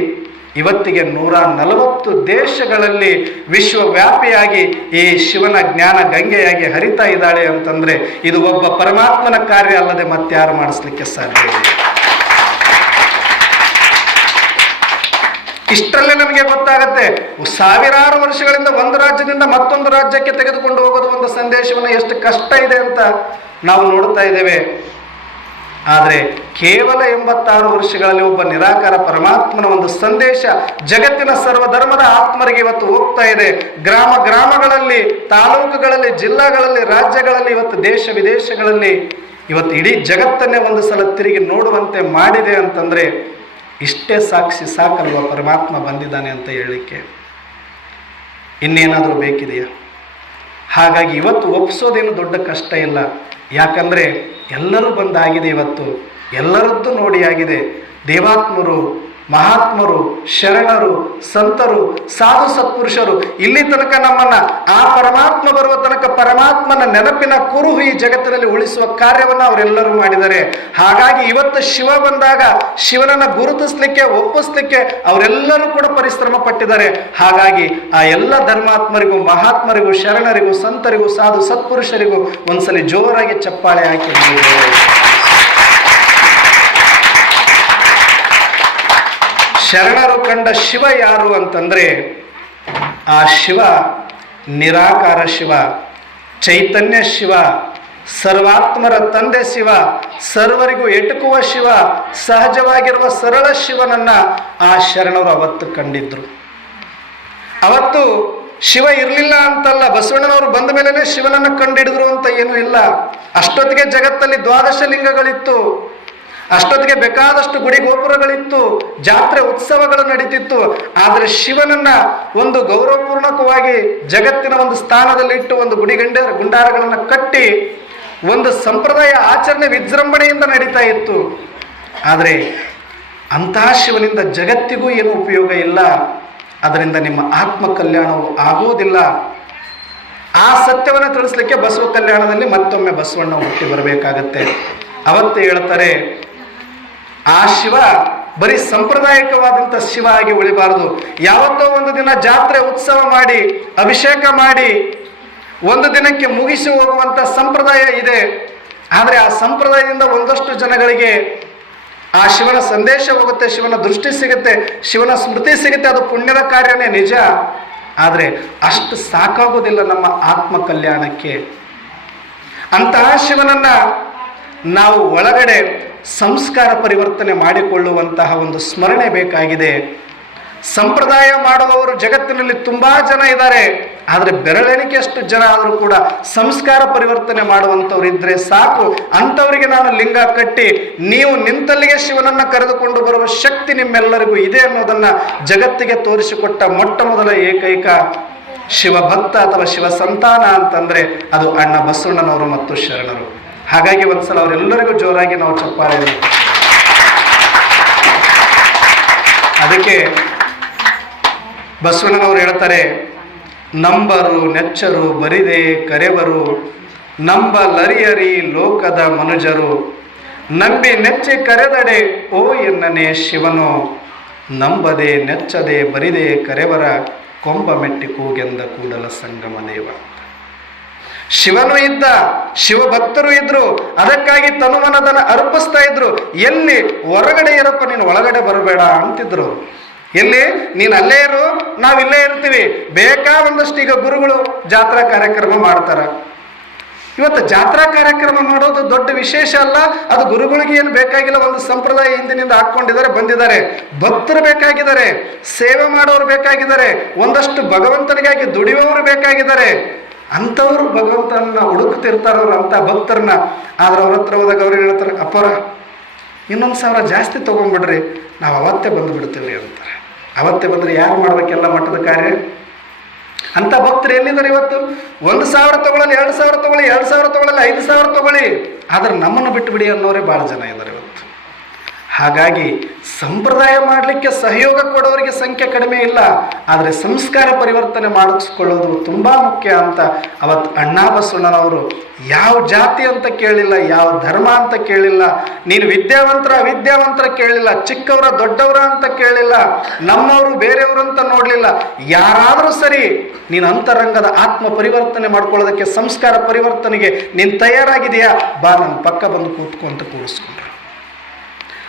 ಇವತ್ತಿಗೆ 140 ದೇಶಗಳಲ್ಲಿ ವಿಶ್ವವ್ಯಾಪಿಯಾಗಿ ಈ ಶಿವನ ಜ್ಞಾನ ಗಂಗೆಯಾಗಿ ಹರಿತಾ ಇದ್ದಾಳೆ ಅಂತಂದ್ರೆ ಇದು ಒಬ್ಬ ಪರಮಾತ್ಮನ ಕಾರ್ಯ ಅಲ್ಲದೆ ಮತ್ತಾರು ಮಾಡಿಸ್ಲಿಕ್ಕೆ ಸಾಧ್ಯ ಇಲ್ಲ. ಇಷ್ಟರಲ್ಲೇ ನಮಗೆ ಗೊತ್ತಾಗತ್ತೆ ಸಾವಿರಾರು ವರ್ಷಗಳಿಂದ ಒಂದು ರಾಜ್ಯದಿಂದ ಮತ್ತೊಂದು ರಾಜ್ಯಕ್ಕೆ ತೆಗೆದುಕೊಂಡು ಹೋಗೋದು ಒಂದು ಸಂದೇಶವನ್ನು ಎಷ್ಟು ಕಷ್ಟ ಇದೆ ಅಂತ ನಾವು ನೋಡ್ತಾ ಇದ್ದೇವೆ. ಆದರೆ ಕೇವಲ 86 ವರ್ಷಗಳಲ್ಲಿ ಒಬ್ಬ ನಿರಾಕಾರ ಪರಮಾತ್ಮನ ಒಂದು ಸಂದೇಶ ಜಗತ್ತಿನ ಸರ್ವಧರ್ಮದ ಆತ್ಮರಿಗೆ ಇವತ್ತು ಹೋಗ್ತಾ ಇದೆ. ಗ್ರಾಮ ಗ್ರಾಮಗಳಲ್ಲಿ, ತಾಲೂಕುಗಳಲ್ಲಿ, ಜಿಲ್ಲಾಗಳಲ್ಲಿ, ರಾಜ್ಯಗಳಲ್ಲಿ, ಇವತ್ತು ದೇಶ ವಿದೇಶಗಳಲ್ಲಿ ಇವತ್ತು ಇಡೀ ಜಗತ್ತನ್ನೇ ಒಂದು ಸಲ ತಿರುಗಿ ನೋಡುವಂತೆ ಮಾಡಿದೆ ಅಂತಂದ್ರೆ ಇಷ್ಟೇ ಸಾಕ್ಷಿ ಸಾಕಲ್ವ ಪರಮಾತ್ಮ ಬಂದಿದ್ದಾನೆ ಅಂತ ಹೇಳಲಿಕ್ಕೆ. ಇನ್ನೇನಾದರೂ ಬೇಕಿದೆಯಾ? ಹಾಗಾಗಿ ಇವತ್ತು ಒಪ್ಪಿಸೋದೇನು ದೊಡ್ಡ ಕಷ್ಟ ಇಲ್ಲ. ಯಾಕಂದರೆ ಎಲ್ಲರೂ ಬಂದಾಗಿದೆ. ಇವತ್ತು ಎಲ್ಲರದ್ದು ನೋಡಿ ಆಗಿದೆ. ದೇವಾತ್ಮರು, ಮಹಾತ್ಮರು, ಶರಣರು, ಸಂತರು, ಸಾಧು ಸತ್ಪುರುಷರು ಇಲ್ಲಿ ತನಕ ನಮ್ಮನ್ನ ಆ ಪರಮಾತ್ಮ ಬರುವ ತನಕ ಪರಮಾತ್ಮನ ನೆನಪಿನ ಕುರುಹು ಈ ಜಗತ್ತಿನಲ್ಲಿ ಉಳಿಸುವ ಕಾರ್ಯವನ್ನು ಅವರೆಲ್ಲರೂ ಮಾಡಿದ್ದಾರೆ. ಹಾಗಾಗಿ ಇವತ್ತು ಶಿವ ಬಂದಾಗ ಶಿವನನ್ನ ಗುರುತಿಸ್ಲಿಕ್ಕೆ, ಒಪ್ಪಿಸ್ಲಿಕ್ಕೆ ಅವರೆಲ್ಲರೂ ಕೂಡ ಪರಿಶ್ರಮ ಪಟ್ಟಿದ್ದಾರೆ. ಹಾಗಾಗಿ ಆ ಎಲ್ಲ ಧರ್ಮಾತ್ಮರಿಗೂ, ಮಹಾತ್ಮರಿಗೂ, ಶರಣರಿಗೂ, ಸಂತರಿಗೂ, ಸಾಧು ಸತ್ಪುರುಷರಿಗೂ ಒಂದ್ಸಲಿ ಜೋರಾಗಿ ಚಪ್ಪಾಳೆ ಹಾಕಿ ಶರಣರು ಕಂಡ ಶಿವ ಯಾರು ಅಂತಂದ್ರೆ ಆ ಶಿವ ನಿರಾಕಾರ ಶಿವ, ಚೈತನ್ಯ ಶಿವ, ಸರ್ವಾತ್ಮರ ತಂದೆ ಶಿವ, ಸರ್ವರಿಗೂ ಎಟುಕುವ ಶಿವ, ಸಹಜವಾಗಿರುವ ಸರಳ ಶಿವನನ್ನ ಆ ಶರಣರು ಅವತ್ತು ಕಂಡಿದ್ರು. ಅವತ್ತು ಶಿವ ಇರಲಿಲ್ಲ ಅಂತಲ್ಲ, ಬಸವಣ್ಣನವರು ಬಂದ ಮೇಲೆನೆ ಶಿವನನ್ನು ಕಂಡಿಡಿದ್ರು ಅಂತ ಏನೂ ಇಲ್ಲ. ಅಷ್ಟೊತ್ತಿಗೆ ಜಗತ್ತಲ್ಲಿ 12 ಲಿಂಗಗಳಿತ್ತು. ಅಷ್ಟೊತ್ತಿಗೆ ಬೇಕಾದಷ್ಟು ಗುಡಿ ಗೋಪುರಗಳಿತ್ತು, ಜಾತ್ರೆ ಉತ್ಸವಗಳು ನಡೀತಿತ್ತು. ಆದರೆ ಶಿವನನ್ನ ಒಂದು ಗೌರವಪೂರ್ಣಕವಾಗಿ ಜಗತ್ತಿನ ಒಂದು ಸ್ಥಾನದಲ್ಲಿಟ್ಟು ಒಂದು ಗುಂಡಾರಗಳನ್ನು ಕಟ್ಟಿ ಒಂದು ಸಂಪ್ರದಾಯ ಆಚರಣೆ ವಿಜೃಂಭಣೆಯಿಂದ ನಡೀತಾ ಇತ್ತು. ಆದರೆ ಅಂತಹ ಶಿವನಿಂದ ಜಗತ್ತಿಗೂ ಏನು ಉಪಯೋಗ ಇಲ್ಲ. ಅದರಿಂದ ನಿಮ್ಮ ಆತ್ಮ ಕಲ್ಯಾಣವು ಆಗೋದಿಲ್ಲ. ಆ ಸತ್ಯವನ್ನು ತಿಳಿಸ್ಲಿಕ್ಕೆ ಬಸವ ಕಲ್ಯಾಣದಲ್ಲಿ ಮತ್ತೊಮ್ಮೆ ಬಸವಣ್ಣ ಹುಟ್ಟಿ ಬರಬೇಕಾಗತ್ತೆ. ಅವತ್ತೇ ಹೇಳ್ತಾರೆ, ಆ ಶಿವ ಬರೀ ಸಾಂಪ್ರದಾಯಿಕವಾದಂಥ ಶಿವ ಆಗಿ ಉಳಿಬಾರದು. ಯಾವತ್ತೋ ಒಂದು ದಿನ ಜಾತ್ರೆ ಉತ್ಸವ ಮಾಡಿ, ಅಭಿಷೇಕ ಮಾಡಿ ಒಂದು ದಿನಕ್ಕೆ ಮುಗಿಸಿ ಹೋಗುವಂಥ ಸಂಪ್ರದಾಯ ಇದೆ. ಆದರೆ ಆ ಸಂಪ್ರದಾಯದಿಂದ ಒಂದಷ್ಟು ಜನಗಳಿಗೆ ಆ ಶಿವನ ಸಂದೇಶ ಹೋಗುತ್ತೆ, ಶಿವನ ದೃಷ್ಟಿ ಸಿಗುತ್ತೆ, ಶಿವನ ಸ್ಮೃತಿ ಸಿಗುತ್ತೆ. ಅದು ಪುಣ್ಯದ ಕಾರ್ಯನೇ ನಿಜ. ಆದರೆ ಅಷ್ಟು ಸಾಕಾಗೋದಿಲ್ಲ ನಮ್ಮ ಆತ್ಮ ಕಲ್ಯಾಣಕ್ಕೆ. ಅಂತಹ ಶಿವನನ್ನ ನಾವು ಒಳಗಡೆ ಸಂಸ್ಕಾರ ಪರಿವರ್ತನೆ ಮಾಡಿಕೊಳ್ಳುವಂತಹ ಒಂದು ಸ್ಮರಣೆ ಬೇಕಾಗಿದೆ. ಸಂಪ್ರದಾಯ ಮಾಡುವವರು ಜಗತ್ತಿನಲ್ಲಿ ತುಂಬಾ ಜನ ಇದ್ದಾರೆ. ಆದರೆ ಬೆರಳೆಣಿಕೆಯಷ್ಟು ಜನ ಆದರೂ ಕೂಡ ಸಂಸ್ಕಾರ ಪರಿವರ್ತನೆ ಮಾಡುವಂಥವ್ರು ಇದ್ರೆ ಸಾಕು. ಅಂಥವರಿಗೆ ನಾನು ಲಿಂಗ ಕಟ್ಟಿ ನೀವು ನಿಂತಲ್ಲಿಗೆ ಶಿವನನ್ನ ಕರೆದುಕೊಂಡು ಬರುವ ಶಕ್ತಿ ನಿಮ್ಮೆಲ್ಲರಿಗೂ ಇದೆ ಅನ್ನೋದನ್ನ ಜಗತ್ತಿಗೆ ತೋರಿಸಿಕೊಟ್ಟ ಮೊಟ್ಟ ಮೊದಲ ಏಕೈಕ ಶಿವಭಕ್ತ ಅಥವಾ ಶಿವ ಸಂತಾನ ಅಂತಂದ್ರೆ ಅದು ಅಣ್ಣ ಬಸವಣ್ಣನವರು ಮತ್ತು ಶರಣರು. ಹಾಗಾಗಿ ಒಂದ್ಸಲ ಅವರೆಲ್ಲರಿಗೂ ಜೋರಾಗಿ ನಾವು ಚಪ್ಪಾಳೆ. ಅದಕ್ಕೆ ಬಸವಣ್ಣನವರು ಹೇಳ್ತಾರೆ, ನಂಬರು ನೆಚ್ಚರು ಬರಿದೆ ಕರೆವರು, ನಂಬಲರಿಯರಿ ಲೋಕದ ಮನುಜರು, ನಂಬಿ ನೆಚ್ಚಿ ಕರೆದಡೆ ಓ ಎನ್ನನೆ ಶಿವನು, ನಂಬದೆ ನೆಚ್ಚದೆ ಬರಿದೆ ಕರೆವರ ಕೊಂಬ ಮೆಟ್ಟಿ ಕೂಗೆಂದ ಕೂಡಲ ಸಂಗಮ ದೇವ. ಶಿವನು ಇದ್ದ, ಶಿವಭಕ್ತರು ಇದ್ರು, ಅದಕ್ಕಾಗಿ ತನುಮನದನ್ನ ಅರ್ಪಿಸ್ತಾ ಇದ್ರು. ಎಲ್ಲಿ ಹೊರಗಡೆ ಇರಪ್ಪ, ನೀನು ಒಳಗಡೆ ಬರಬೇಡ ಅಂತಿದ್ರು. ಎಲ್ಲಿ ನೀನು ಅಲ್ಲೇ ಇರು, ನಾವಿಲ್ಲೇ ಇರ್ತೀವಿ. ಬೇಕಾದಷ್ಟು ಈಗ ಗುರುಗಳು ಜಾತ್ರಾ ಕಾರ್ಯಕ್ರಮ ಮಾಡ್ತಾರ. ಇವತ್ತು ಜಾತ್ರಾ ಕಾರ್ಯಕ್ರಮ ಮಾಡೋದು ದೊಡ್ಡ ವಿಶೇಷ ಅಲ್ಲ, ಅದು ಗುರುಗಳಿಗೆ ಏನು ಬೇಕಾಗಿಲ್ಲ. ಒಂದು ಸಂಪ್ರದಾಯ ಹಿಂದಿನಿಂದ ಹಾಕೊಂಡಿದ್ದಾರೆ, ಬಂದಿದ್ದಾರೆ. ಭಕ್ತರು ಬೇಕಾಗಿದ್ದಾರೆ, ಸೇವೆ ಮಾಡೋರು ಬೇಕಾಗಿದ್ದಾರೆ, ಒಂದಷ್ಟು ಭಗವಂತನಿಗಾಗಿ ದುಡಿಯುವವರು ಬೇಕಾಗಿದ್ದಾರೆ. ಅಂಥವ್ರು ಭಗವಂತನ ಹುಡುಕ್ತಿರ್ತಾರವ್ರು, ಅಂಥ ಭಕ್ತರನ್ನ. ಆದ್ರೆ ಅವ್ರ ಹತ್ರ ಹೋದಾಗ ಅವ್ರು ಹೇಳ್ತಾರೆ, ಅಪ್ಪರ ಇನ್ನೊಂದು 1000 ಜಾಸ್ತಿ ತೊಗೊಂಡ್ಬಿಡ್ರಿ, ನಾವು ಅವತ್ತೇ ಬಂದು ಬಿಡ್ತೀವ್ರಿ ಅಂತಾರೆ. ಅವತ್ತೇ ಬಂದರೆ ಯಾರು ಮಾಡ್ಬೇಕೆಲ್ಲ ಮಟ್ಟದ ಕಾರ್ಯ? ಅಂಥ ಭಕ್ತರು ಎಲ್ಲಿದ್ದಾರೆ ಇವತ್ತು? 1,000 ತಗೊಳ್ಳಲಿ, 2,000 ತಗೊಳ್ಳಿ, 2,000 ತಗೊಳ್ಳಲಿ, 5,000 ತಗೊಳ್ಳಿ, ಆದ್ರೆ ನಮ್ಮನ್ನು ಬಿಟ್ಟು ಬಿಡಿ ಅನ್ನೋರೇ ಭಾಳ ಜನ ಇದ್ದಾರೆ ಇವತ್ತು. ಹಾಗಾಗಿ ಸಂಪ್ರದಾಯ ಮಾಡಲಿಕ್ಕೆ ಸಹಯೋಗ ಕೊಡೋರಿಗೆ ಸಂಖ್ಯೆ ಕಡಿಮೆ ಇಲ್ಲ, ಆದರೆ ಸಂಸ್ಕಾರ ಪರಿವರ್ತನೆ ಮಾಡಿಸ್ಕೊಳ್ಳೋದು ತುಂಬ ಮುಖ್ಯ ಅಂತ ಅವತ್ತು ಅಣ್ಣ ಬಸವಣ್ಣನವರು ಯಾವ ಜಾತಿ ಅಂತ ಕೇಳಿಲ್ಲ, ಯಾವ ಧರ್ಮ ಅಂತ ಕೇಳಿಲ್ಲ, ನೀನು ವಿದ್ಯಾವಂತರ ಅವಿದ್ಯಾವಂತರ ಕೇಳಿಲ್ಲ, ಚಿಕ್ಕವರ ದೊಡ್ಡವರ ಅಂತ ಕೇಳಿಲ್ಲ, ನಮ್ಮವರು ಬೇರೆಯವರು ಅಂತ ನೋಡಲಿಲ್ಲ. ಯಾರಾದರೂ ಸರಿ, ನೀನು ಅಂತರಂಗದ ಆತ್ಮ ಪರಿವರ್ತನೆ ಮಾಡ್ಕೊಳ್ಳೋದಕ್ಕೆ, ಸಂಸ್ಕಾರ ಪರಿವರ್ತನೆಗೆ ನೀನು ತಯಾರಾಗಿದೆಯಾ, ಬಾ ನನ್ನ ಪಕ್ಕ ಬಂದು ಕೂತ್ಕೊಂತ ಕೂಡಿಸ್ಕೊಂಡ್ರು.